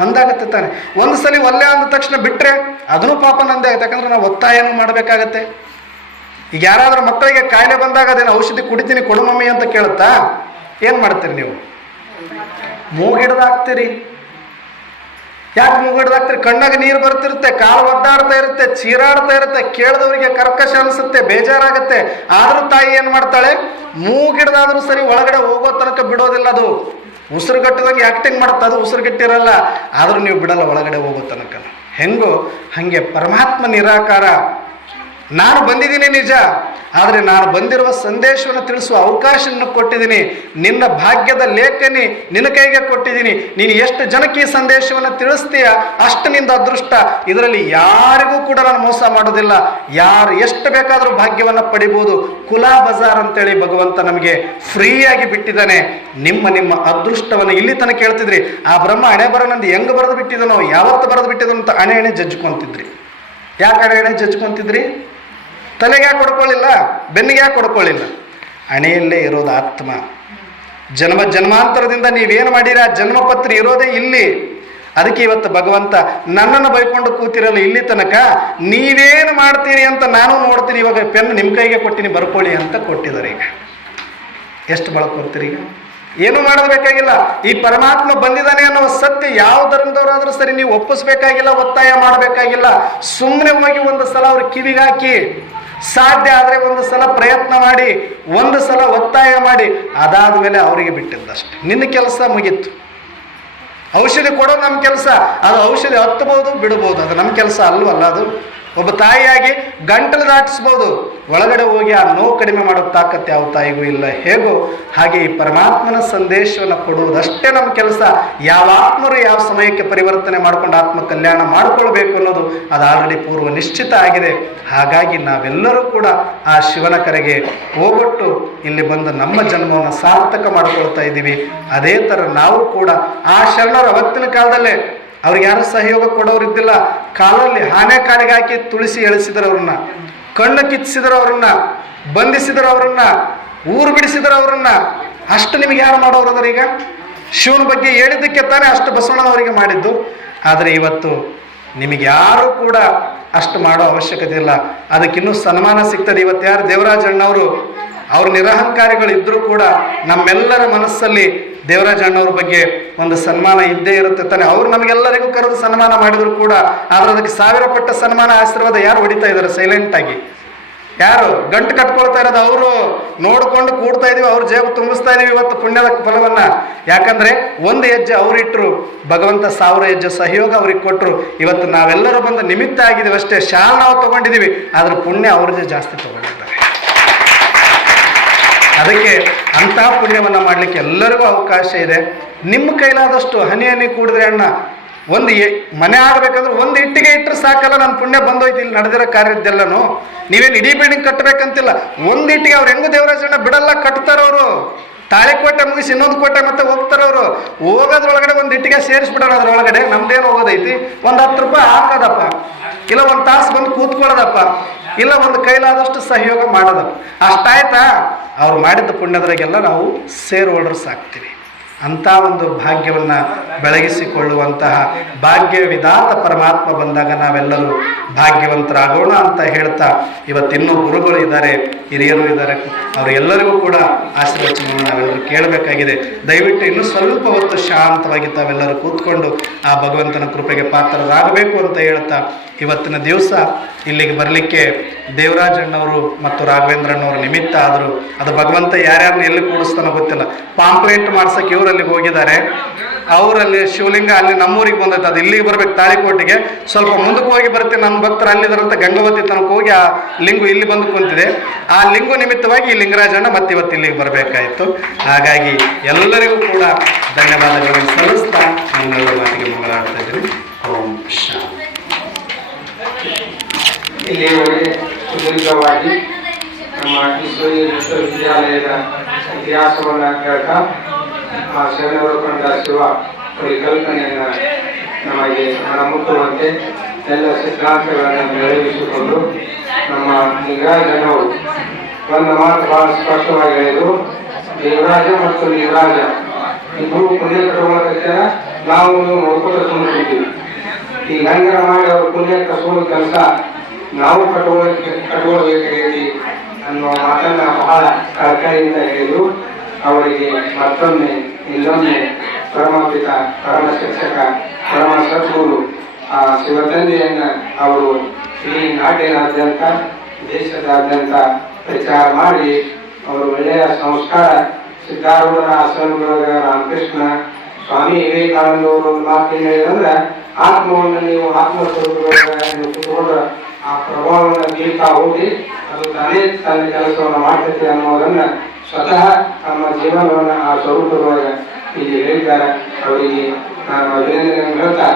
ನಂದಾಗತ್ತೆ ತಾನೆ. ಒಂದು ಸಲ ಒಲ್ಲೆ ಅಂದ ತಕ್ಷಣ ಬಿಟ್ಟರೆ ಅದನ್ನು ಪಾಪ ನಂದೇ ಆಗುತ್ತೆ. ಯಾಕಂದ್ರೆ ನಾವು ಒತ್ತಾಯನೂ ಮಾಡಬೇಕಾಗತ್ತೆ. ಈಗ ಯಾರಾದ್ರೂ ಮಕ್ಕಳಿಗೆ ಕಾಯಿಲೆ ಬಂದಾಗ ಅದೇನು ಔಷಧಿ ಕುಡಿತೀನಿ ಕೊಡು ಮಮ್ಮಿ ಅಂತ ಕೇಳುತ್ತಾ? ಏನು ಮಾಡ್ತೀರಿ ನೀವು? ಮೂಗಿಡ್ದಾಕ್ತೀರಿ. ಯಾಕೆ ಮೂಗಿಡ್ದಾಕ್ತೀರಿ? ಕಣ್ಣಾಗ ನೀರು ಬರ್ತಿರುತ್ತೆ, ಕಾಲು ಒದ್ದಾಡ್ತಾ ಇರುತ್ತೆ, ಚೀರಾಡ್ತಾ ಇರುತ್ತೆ, ಕೇಳಿದವರಿಗೆ ಕರ್ಕಶ ಅನಿಸುತ್ತೆ, ಬೇಜಾರಾಗುತ್ತೆ. ಆದರೂ ತಾಯಿ ಏನು ಮಾಡ್ತಾಳೆ? ಮೂಗಿಡ್ದಾದ್ರೂ ಸರಿ ಒಳಗಡೆ ಹೋಗೋ ತನಕ ಬಿಡೋದಿಲ್ಲ. ಅದು ಉಸಿರುಗಟ್ಟದಂಗೆ ಆ್ಯಕ್ಟಿಂಗ್ ಮಾಡುತ್ತೆ, ಅದು ಉಸಿರುಗಟ್ಟಿರಲ್ಲ, ಆದರೂ ನೀವು ಬಿಡಲ್ಲ ಒಳಗಡೆ ಹೋಗೋ ತನಕ. ಹೆಂಗೋ ಹಾಗೆ ಪರಮಾತ್ಮ ನಿರಾಕಾರ. ನಾನು ಬಂದಿದ್ದೀನಿ ನಿಜ, ಆದರೆ ನಾನು ಬಂದಿರುವ ಸಂದೇಶವನ್ನು ತಿಳಿಸುವ ಅವಕಾಶವನ್ನು ಕೊಟ್ಟಿದ್ದೀನಿ. ನಿನ್ನ ಭಾಗ್ಯದ ಲೇಖನಿ ನಿನ್ನ ಕೈಗೆ ಕೊಟ್ಟಿದ್ದೀನಿ. ನೀನು ಎಷ್ಟು ಜನಕ್ಕೆ ಈ ಸಂದೇಶವನ್ನು ತಿಳಿಸ್ತೀಯ ಅಷ್ಟು ನಿಂದ ಅದೃಷ್ಟ. ಇದರಲ್ಲಿ ಯಾರಿಗೂ ಕೂಡ ನಾನು ಮೋಸ ಮಾಡೋದಿಲ್ಲ. ಯಾರು ಎಷ್ಟು ಬೇಕಾದರೂ ಭಾಗ್ಯವನ್ನು ಪಡಿಬೋದು. ಕುಲಾ ಬಜಾರ್ ಅಂತೇಳಿ ಭಗವಂತ ನಮಗೆ ಫ್ರೀಯಾಗಿ ಬಿಟ್ಟಿದ್ದಾನೆ. ನಿಮ್ಮ ಅದೃಷ್ಟವನ್ನು ಇಲ್ಲಿ ತನಕ ಕೇಳ್ತಿದ್ರಿ. ಆ ಬ್ರಹ್ಮ ಹಣೆ ಬರೋನಂದು ಹೆಂಗೆ ಬರೆದು ಬಿಟ್ಟಿದನೋ, ಯಾವತ್ತು ಬರೆದು ಬಿಟ್ಟಿದನೋ ಅಂತ ಹಣೆ ಜಜ್ಕೊಂತಿದ್ರಿ. ಯಾಕೆ ಹಣೆ ಜಜ್ಕೊಂತಿದ್ರಿ? ತಲೆಗೆ ಯಾಕೆ ಕೊಡ್ಕೊಳ್ಳಿಲ್ಲ? ಬೆನ್ನಿಗೆ ಯಾಕೆ ಕೊಡ್ಕೊಳ್ಳಿಲ್ಲ? ಹಣೆಯಲ್ಲೇ ಇರೋದು ಆತ್ಮ. ಜನ್ಮಾಂತರದಿಂದ ನೀವೇನು ಮಾಡಿರ ಆ ಜನ್ಮಪತ್ರಿ ಇರೋದೇ ಇಲ್ಲಿ. ಅದಕ್ಕೆ ಇವತ್ತು ಭಗವಂತ ನನ್ನನ್ನು ಬೈಕೊಂಡು ಕೂತಿರಲ್ಲ ಇಲ್ಲಿ ತನಕ, ನೀವೇನು ಮಾಡ್ತೀರಿ ಅಂತ ನಾನು ನೋಡ್ತೀನಿ. ಇವಾಗ ಪೆನ್ ನಿಮ್ಮ ಕೈಗೆ ಕೊಟ್ಟಿನಿ, ಬರ್ಕೊಳ್ಳಿ ಅಂತ ಕೊಟ್ಟಿದ್ದಾರೆ. ಈಗ ಎಷ್ಟು ಬಳಕೊಡ್ತೀರಿ? ಈಗ ಏನು ಮಾಡಬೇಕಾಗಿಲ್ಲ. ಈ ಪರಮಾತ್ಮ ಬಂದಿದ್ದಾನೆ ಅನ್ನೋ ಸತ್ಯ ಯಾವ ಧರ್ಮದವರಾದ್ರೂ ಸರಿ ನೀವು ಒಪ್ಪಿಸ್ಬೇಕಾಗಿಲ್ಲ, ಒತ್ತಾಯ ಮಾಡಬೇಕಾಗಿಲ್ಲ. ಸುಮ್ಮನೆ ಹೋಗಿ ಒಂದು ಸಲ ಅವ್ರ ಕಿವಿಗಾಕಿ, ಸಾಧ್ಯ ಆದರೆ ಒಂದು ಸಲ ಪ್ರಯತ್ನ ಮಾಡಿ, ಒಂದು ಸಲ ಒತ್ತಾಯ ಮಾಡಿ, ಅದಾದ ಮೇಲೆ ಅವರಿಗೆ ಬಿಟ್ಟಿದ್ದಷ್ಟೆ. ನಿನ್ನ ಕೆಲಸ ಮುಗೀತು. ಔಷಧಿ ಕೊಡೋದು ನಮ್ಮ ಕೆಲಸ. ಅದು ಔಷಧಿ ಹತ್ತಬಹುದು, ಬಿಡ್ಬೋದು, ಅದು ನಮ್ಮ ಕೆಲಸ ಅಲ್ವಲ್ಲ. ಅದು ಒಬ್ಬ ತಾಯಿಯಾಗಿ ಗಂಟಲು ದಾಟಿಸ್ಬೋದು, ಒಳಗಡೆ ಹೋಗಿ ಆ ನೋವು ಕಡಿಮೆ ಮಾಡೋ ತಾಕತ್ತು ಯಾವ ತಾಯಿಗೂ ಇಲ್ಲ. ಹೇಗೋ ಹಾಗೆ ಈ ಪರಮಾತ್ಮನ ಸಂದೇಶವನ್ನು ಕೊಡುವುದಷ್ಟೇ ನಮ್ಮ ಕೆಲಸ. ಯಾವ ಆತ್ಮರು ಯಾವ ಸಮಯಕ್ಕೆ ಪರಿವರ್ತನೆ ಮಾಡ್ಕೊಂಡು ಆತ್ಮ ಕಲ್ಯಾಣ ಮಾಡಿಕೊಳ್ಬೇಕು ಅನ್ನೋದು ಅದು ಆಲ್ರೆಡಿ ಪೂರ್ವ ನಿಶ್ಚಿತ ಆಗಿದೆ. ಹಾಗಾಗಿ ನಾವೆಲ್ಲರೂ ಕೂಡ ಆ ಶಿವನ ಕರೆಗೆ ಹೋಗೊಟ್ಟು ಇಲ್ಲಿ ಬಂದು ನಮ್ಮ ಜನ್ಮವನ್ನು ಸಾರ್ಥಕ ಮಾಡಿಕೊಳ್ತಾ ಇದ್ದೀವಿ. ಅದೇ ಥರ ನಾವು ಕೂಡ ಆ ಶರಣರ ಅವತ್ತಿನ ಕಾಲದಲ್ಲೇ ಅವ್ರಿಗೆ ಯಾರು ಸಹಯೋಗ ಕೊಡೋರಿದ್ದಿಲ್ಲ. ಕಾಲಲ್ಲಿ ಆನೆ ಕಾಲಿಗೆ ಹಾಕಿ ತುಳಿಸಿ ಎಳಿಸಿದ್ರು ಅವ್ರನ್ನ, ಕಣ್ಣು ಕಿಚ್ಚಿದ್ರು ಅವ್ರನ್ನ, ಬಂಧಿಸಿದ್ರು ಅವ್ರನ್ನ, ಊರು ಬಿಡಿಸಿದ್ರು ಅವ್ರನ್ನ. ಅಷ್ಟು ನಿಮಗೆ ಯಾರು ಮಾಡೋರು? ಈಗ ಶಿವನ ಬಗ್ಗೆ ಹೇಳಿದ್ದಕ್ಕೆ ತಾನೇ ಅಷ್ಟು ಬಸವಣ್ಣನವರಿಗೆ ಮಾಡಿದ್ದು. ಆದರೆ ಇವತ್ತು ನಿಮಗೆ ಯಾರು ಕೂಡ ಅಷ್ಟು ಮಾಡೋ ಅವಶ್ಯಕತೆ ಇಲ್ಲ. ಅದಕ್ಕಿನ್ನೂ ಸನ್ಮಾನ ಸಿಗ್ತದೆ. ಇವತ್ತು ಯಾರು ದೇವರಾಜ ಅಣ್ಣವರು, ಅವ್ರ ನಿರಹಂಕಾರಿಗಳು ಇದ್ದರೂ ಕೂಡ ನಮ್ಮೆಲ್ಲರ ಮನಸ್ಸಲ್ಲಿ ದೇವರಾಜ ಅಣ್ಣವ್ರ ಬಗ್ಗೆ ಒಂದು ಸನ್ಮಾನ ಇದ್ದೇ ಇರುತ್ತೆ ತಾನೆ. ಅವ್ರು ನಮಗೆಲ್ಲರಿಗೂ ಕರೆದು ಸನ್ಮಾನ ಮಾಡಿದ್ರು ಕೂಡ, ಆದ್ರೆ ಅದಕ್ಕೆ 1000 ಪಟ್ಟ ಸನ್ಮಾನ ಆಶೀರ್ವಾದ ಯಾರು ಹೊಡಿತಾ ಇದ್ದಾರೆ ಸೈಲೆಂಟಾಗಿ? ಯಾರು ಗಂಟು ಕಟ್ಕೊಳ್ತಾ ಇರೋದು? ಅವರು ನೋಡ್ಕೊಂಡು ಕೂಡ್ತಾ ಇದೀವಿ, ಅವ್ರ ಜೇಬು ತುಂಬಿಸ್ತಾ ಇದೀವಿ ಇವತ್ತು ಪುಣ್ಯದ ಫಲವನ್ನ. ಯಾಕಂದ್ರೆ ಒಂದು ಹೆಜ್ಜೆ ಅವ್ರಿಟ್ರು, ಭಗವಂತ 1000 ಹೆಜ್ಜೆ ಸಹಯೋಗ ಅವ್ರಿಗೆ ಕೊಟ್ಟರು. ಇವತ್ತು ನಾವೆಲ್ಲರೂ ಬಂದು ನಿಮಿತ್ತ ಆಗಿದ್ದೀವಿ ಅಷ್ಟೇ. ಶಾಲ್ ನಾವು ತಗೊಂಡಿದ್ದೀವಿ, ಆದ್ರೆ ಪುಣ್ಯ ಅವ್ರದ್ದೇ ಜಾಸ್ತಿ ತಗೊಂಡಿದ್ದಾರೆ. ಅದಕ್ಕೆ ಅಂತಹ ಪುಣ್ಯವನ್ನು ಮಾಡಲಿಕ್ಕೆ ಎಲ್ಲರಿಗೂ ಅವಕಾಶ ಇದೆ. ನಿಮ್ಮ ಕೈಲಾದಷ್ಟು ಹನಿ ಹನಿ ಕೂಡಿದ್ರೆ ಅಣ್ಣ ಮನೆ ಆಗಬೇಕಂದ್ರೆ ಒಂದು ಇಟ್ಟಿಗೆ ಇಟ್ಟರೆ ಸಾಕಲ್ಲ, ನನ್ನ ಪುಣ್ಯ ಬಂದೋಯ್ತು ಇಲ್ಲಿ ನಡೆದಿರೋ ಕಾರ್ಯದ್ದೆಲ್ಲನು. ನೀವೇನು ಇಡೀ ಬಿಲ್ಡಿಂಗ್ ಕಟ್ಟಬೇಕಂತಿಲ್ಲ, ಒಂದು ಇಟ್ಟಿಗೆ. ಅವ್ರು ಹೆಂಗು ದೇವರಾಜಣ್ಣ ಬಿಡಲ್ಲ, ಕಟ್ತಾರವರು. ತಾಳಿಕೋಟೆ ಮುಗಿಸಿ ಇನ್ನೊಂದು ಕೋಟೆ ಮತ್ತೆ ಹೋಗ್ತಾರವರು. ಹೋಗೋದ್ರೊಳಗಡೆ ಒಂದು ಇಟ್ಟಿಗೆ ಸೇರಿಸ್ಬಿಡೋಣ ಅದ್ರೊಳಗಡೆ. ನಮ್ದೇನು ಹೋಗೋದೈತಿ, ಒಂದು 10 ರೂಪಾಯಿ ಹಾಕೋದಪ್ಪ, ಇಲ್ಲ ಒಂದು ತಾಸು ಬಂದು ಕೂತ್ಕೊಳ್ಳೋದಪ್ಪ, ಇಲ್ಲ ಒಂದು ಕೈಲಾದಷ್ಟು ಸಹಯೋಗ ಮಾಡೋದಪ್ಪ. ಅಷ್ಟಾಯ್ತಾ, ಅವ್ರು ಮಾಡಿದ್ದ ಪುಣ್ಯದ್ರಾಗೆಲ್ಲ ನಾವು ಸೇರ್ ಹೋಲ್ಡರ್ಸ್ ಆಗ್ತೀವಿ. ಅಂಥ ಒಂದು ಭಾಗ್ಯವನ್ನು ಬೆಳಗಿಸಿಕೊಳ್ಳುವಂತಹ ಭಾಗ್ಯ ವಿಧಾತ ಪರಮಾತ್ಮ ಬಂದಾಗ ನಾವೆಲ್ಲರೂ ಭಾಗ್ಯವಂತರಾಗೋಣ ಅಂತ ಹೇಳ್ತಾ, ಇವತ್ತಿನ್ನೂ ಗುರುಗಳು ಇದ್ದಾರೆ, ಹಿರಿಯರು ಇದ್ದಾರೆ, ಅವರೆಲ್ಲರಿಗೂ ಕೂಡ ಆಶೀರ್ವಚನವನ್ನು ನಾವೆಲ್ಲರೂ ಕೇಳಬೇಕಾಗಿದೆ. ದಯವಿಟ್ಟು ಇನ್ನೂ ಸ್ವಲ್ಪ ಹೊತ್ತು ಶಾಂತವಾಗಿ ತಾವೆಲ್ಲರೂ ಕೂತ್ಕೊಂಡು ಆ ಭಗವಂತನ ಕೃಪೆಗೆ ಪಾತ್ರರಾಗಬೇಕು ಅಂತ ಹೇಳ್ತಾ, ಇವತ್ತಿನ ದಿವಸ ಇಲ್ಲಿಗೆ ಬರಲಿಕ್ಕೆ ದೇವರಾಜಣ್ಣವರು ಮತ್ತು ರಾಘವೇಂದ್ರಣ್ಣವರು ನಿಮಿತ್ತ ಆದರು. ಅದು ಭಗವಂತ ಯಾರ್ಯಾರನ್ನ ಎಲ್ಲಿ ಕೂಡಿಸ್ತಾನೋ ಗೊತ್ತಿಲ್ಲ. ಪಾಂಪ್ಲೆಂಟ್ ಮಾಡ್ಸೋಕೆ ಇವರಲ್ಲಿ ಹೋಗಿದ್ದಾರೆ, ಅವರಲ್ಲಿ ಶಿವಲಿಂಗ ಅಲ್ಲಿ ನಮ್ಮೂರಿಗೆ ಬಂದೈತೆ, ಅದು ಇಲ್ಲಿಗೆ ಬರ್ಬೇಕು ತಾಳಿಕೋಟೆಗೆ. ಸ್ವಲ್ಪ ಮುಂದಕ್ಕೆ ಹೋಗಿ ಬರ್ತೀನಿ, ನಮ್ಮ ಭಕ್ತರು ಅಲ್ಲಿದ್ದಾರಂತ ಗಂಗಾವತಿ ತನಕ ಹೋಗಿ ಆ ಲಿಂಗು ಇಲ್ಲಿ ಬಂದು ಕುಂತಿದೆ. ಆ ಲಿಂಗು ನಿಮಿತ್ತವಾಗಿ ಈ ಲಿಂಗರಾಜಣ್ಣ ಮತ್ತೆ ಇವತ್ತು ಇಲ್ಲಿಗೆ ಬರಬೇಕಾಯಿತು. ಹಾಗಾಗಿ ಎಲ್ಲರಿಗೂ ಕೂಡ ಧನ್ಯವಾದಗಳನ್ನು ಸಲ್ಲಿಸ್ತಾ ನನ್ನೆಲ್ಲರ ಮಾತಿಗೆ ಮಂಗಳಾಡ್ತಾ ಇದ್ದೀನಿ. ಓಂ ಶಾಂತಿ. ಇಲ್ಲಿಯವರೆಗೆ ಸುದೀರ್ಘವಾಗಿ ನಮ್ಮ ಈಶ್ವರಿ ವಿಶ್ವವಿದ್ಯಾಲಯದ ಇತಿಹಾಸವನ್ನು ಕೇಳ್ತಾ ಶರಣರು ಕಂಡ ಶಿವ ಪರಿಕಲ್ಪನೆಯನ್ನು ನಮಗೆ ಮನಮುಟ್ಟುವಂತೆ ಎಲ್ಲ ಸಿದ್ಧಾಂತಗಳನ್ನು ನೆರವೇರಿಸಿಕೊಂಡು ನಮ್ಮ ಲಿಂಗರಾಜನವರು ಒಂದು ಮಾತು ಬಹಳ ಸ್ಪಷ್ಟವಾಗಿ ಹೇಳಿದರು. ದೇವರಾಜ ಮತ್ತು ಲಿಂಗರಾಜ ಇಬ್ಬರು ಪುಣ್ಯ ಕಟ್ಟುವುದಕ್ಕೆ ನಾವು ನೋಡ್ಕೊಂಡು ಸುಮ್ಮನಿದ್ದೀವಿ. ಈ ಗಂಗರ ಮಾಡಿ ಅವರು ಪುಣ್ಯ ಕಸುವ ಕೆಲಸ ನಾವು ಕಟ್ಟುವಬೇಕಾಗಿ ಅನ್ನುವ ಮಾತನ್ನ ಬಹಳ ಕಳಕಳಿಯಿಂದ ಹೇಳಿದ್ರು. ಅವರಿಗೆ ಮತ್ತೊಮ್ಮೆ ಇನ್ನೊಮ್ಮೆ ಪರಮಪಿತ, ಪರಮ ಶಿಕ್ಷಕ, ಪರಮ ಸದ್ಗುರು ಆ ಶಿವತಂದೆಯನ್ನ ಅವರು ಈ ನಾಡಿನಾದ್ಯಂತ ದೇಶದಾದ್ಯಂತ ಪ್ರಚಾರ ಮಾಡಿ ಅವರು ಒಳ್ಳೆಯ ಸಂಸ್ಕಾರ ಸಿದ್ಧಾರೂಢರ ಆಶ್ರಮದೊಳಗ ರಾಮಕೃಷ್ಣ ಸ್ವಾಮಿ ವಿವೇಕಾನಂದವರು ಒಂದು ಮಾತು ಹೇಳಿದಂದ್ರೆ, ಆತ್ಮವನ್ನು ನೀವು ಆತ್ಮಸ್ವರೂಪಗಳನ್ನು ಕುತ್ಕೊಂಡ್ರೆ ಆ ಪ್ರಭಾವವನ್ನು ಬೀಳ್ತಾ ಹೋಗಿ ಅದು ತಾನೇ ತನ್ನ ಕೆಲಸವನ್ನು ಮಾಡ್ತೈತೆ ಅನ್ನೋದನ್ನ ಸ್ವತಃ ತಮ್ಮ ಜೀವನವನ್ನು ಆ ಸ್ವರೂಪದೊಳಗೆ ಇಲ್ಲಿ ಹೇಳಿದ್ದಾರೆ. ಅವರಿಗೆ ನಾನು ಅಭಿನಂದನೆ ಹೇಳ್ತಾ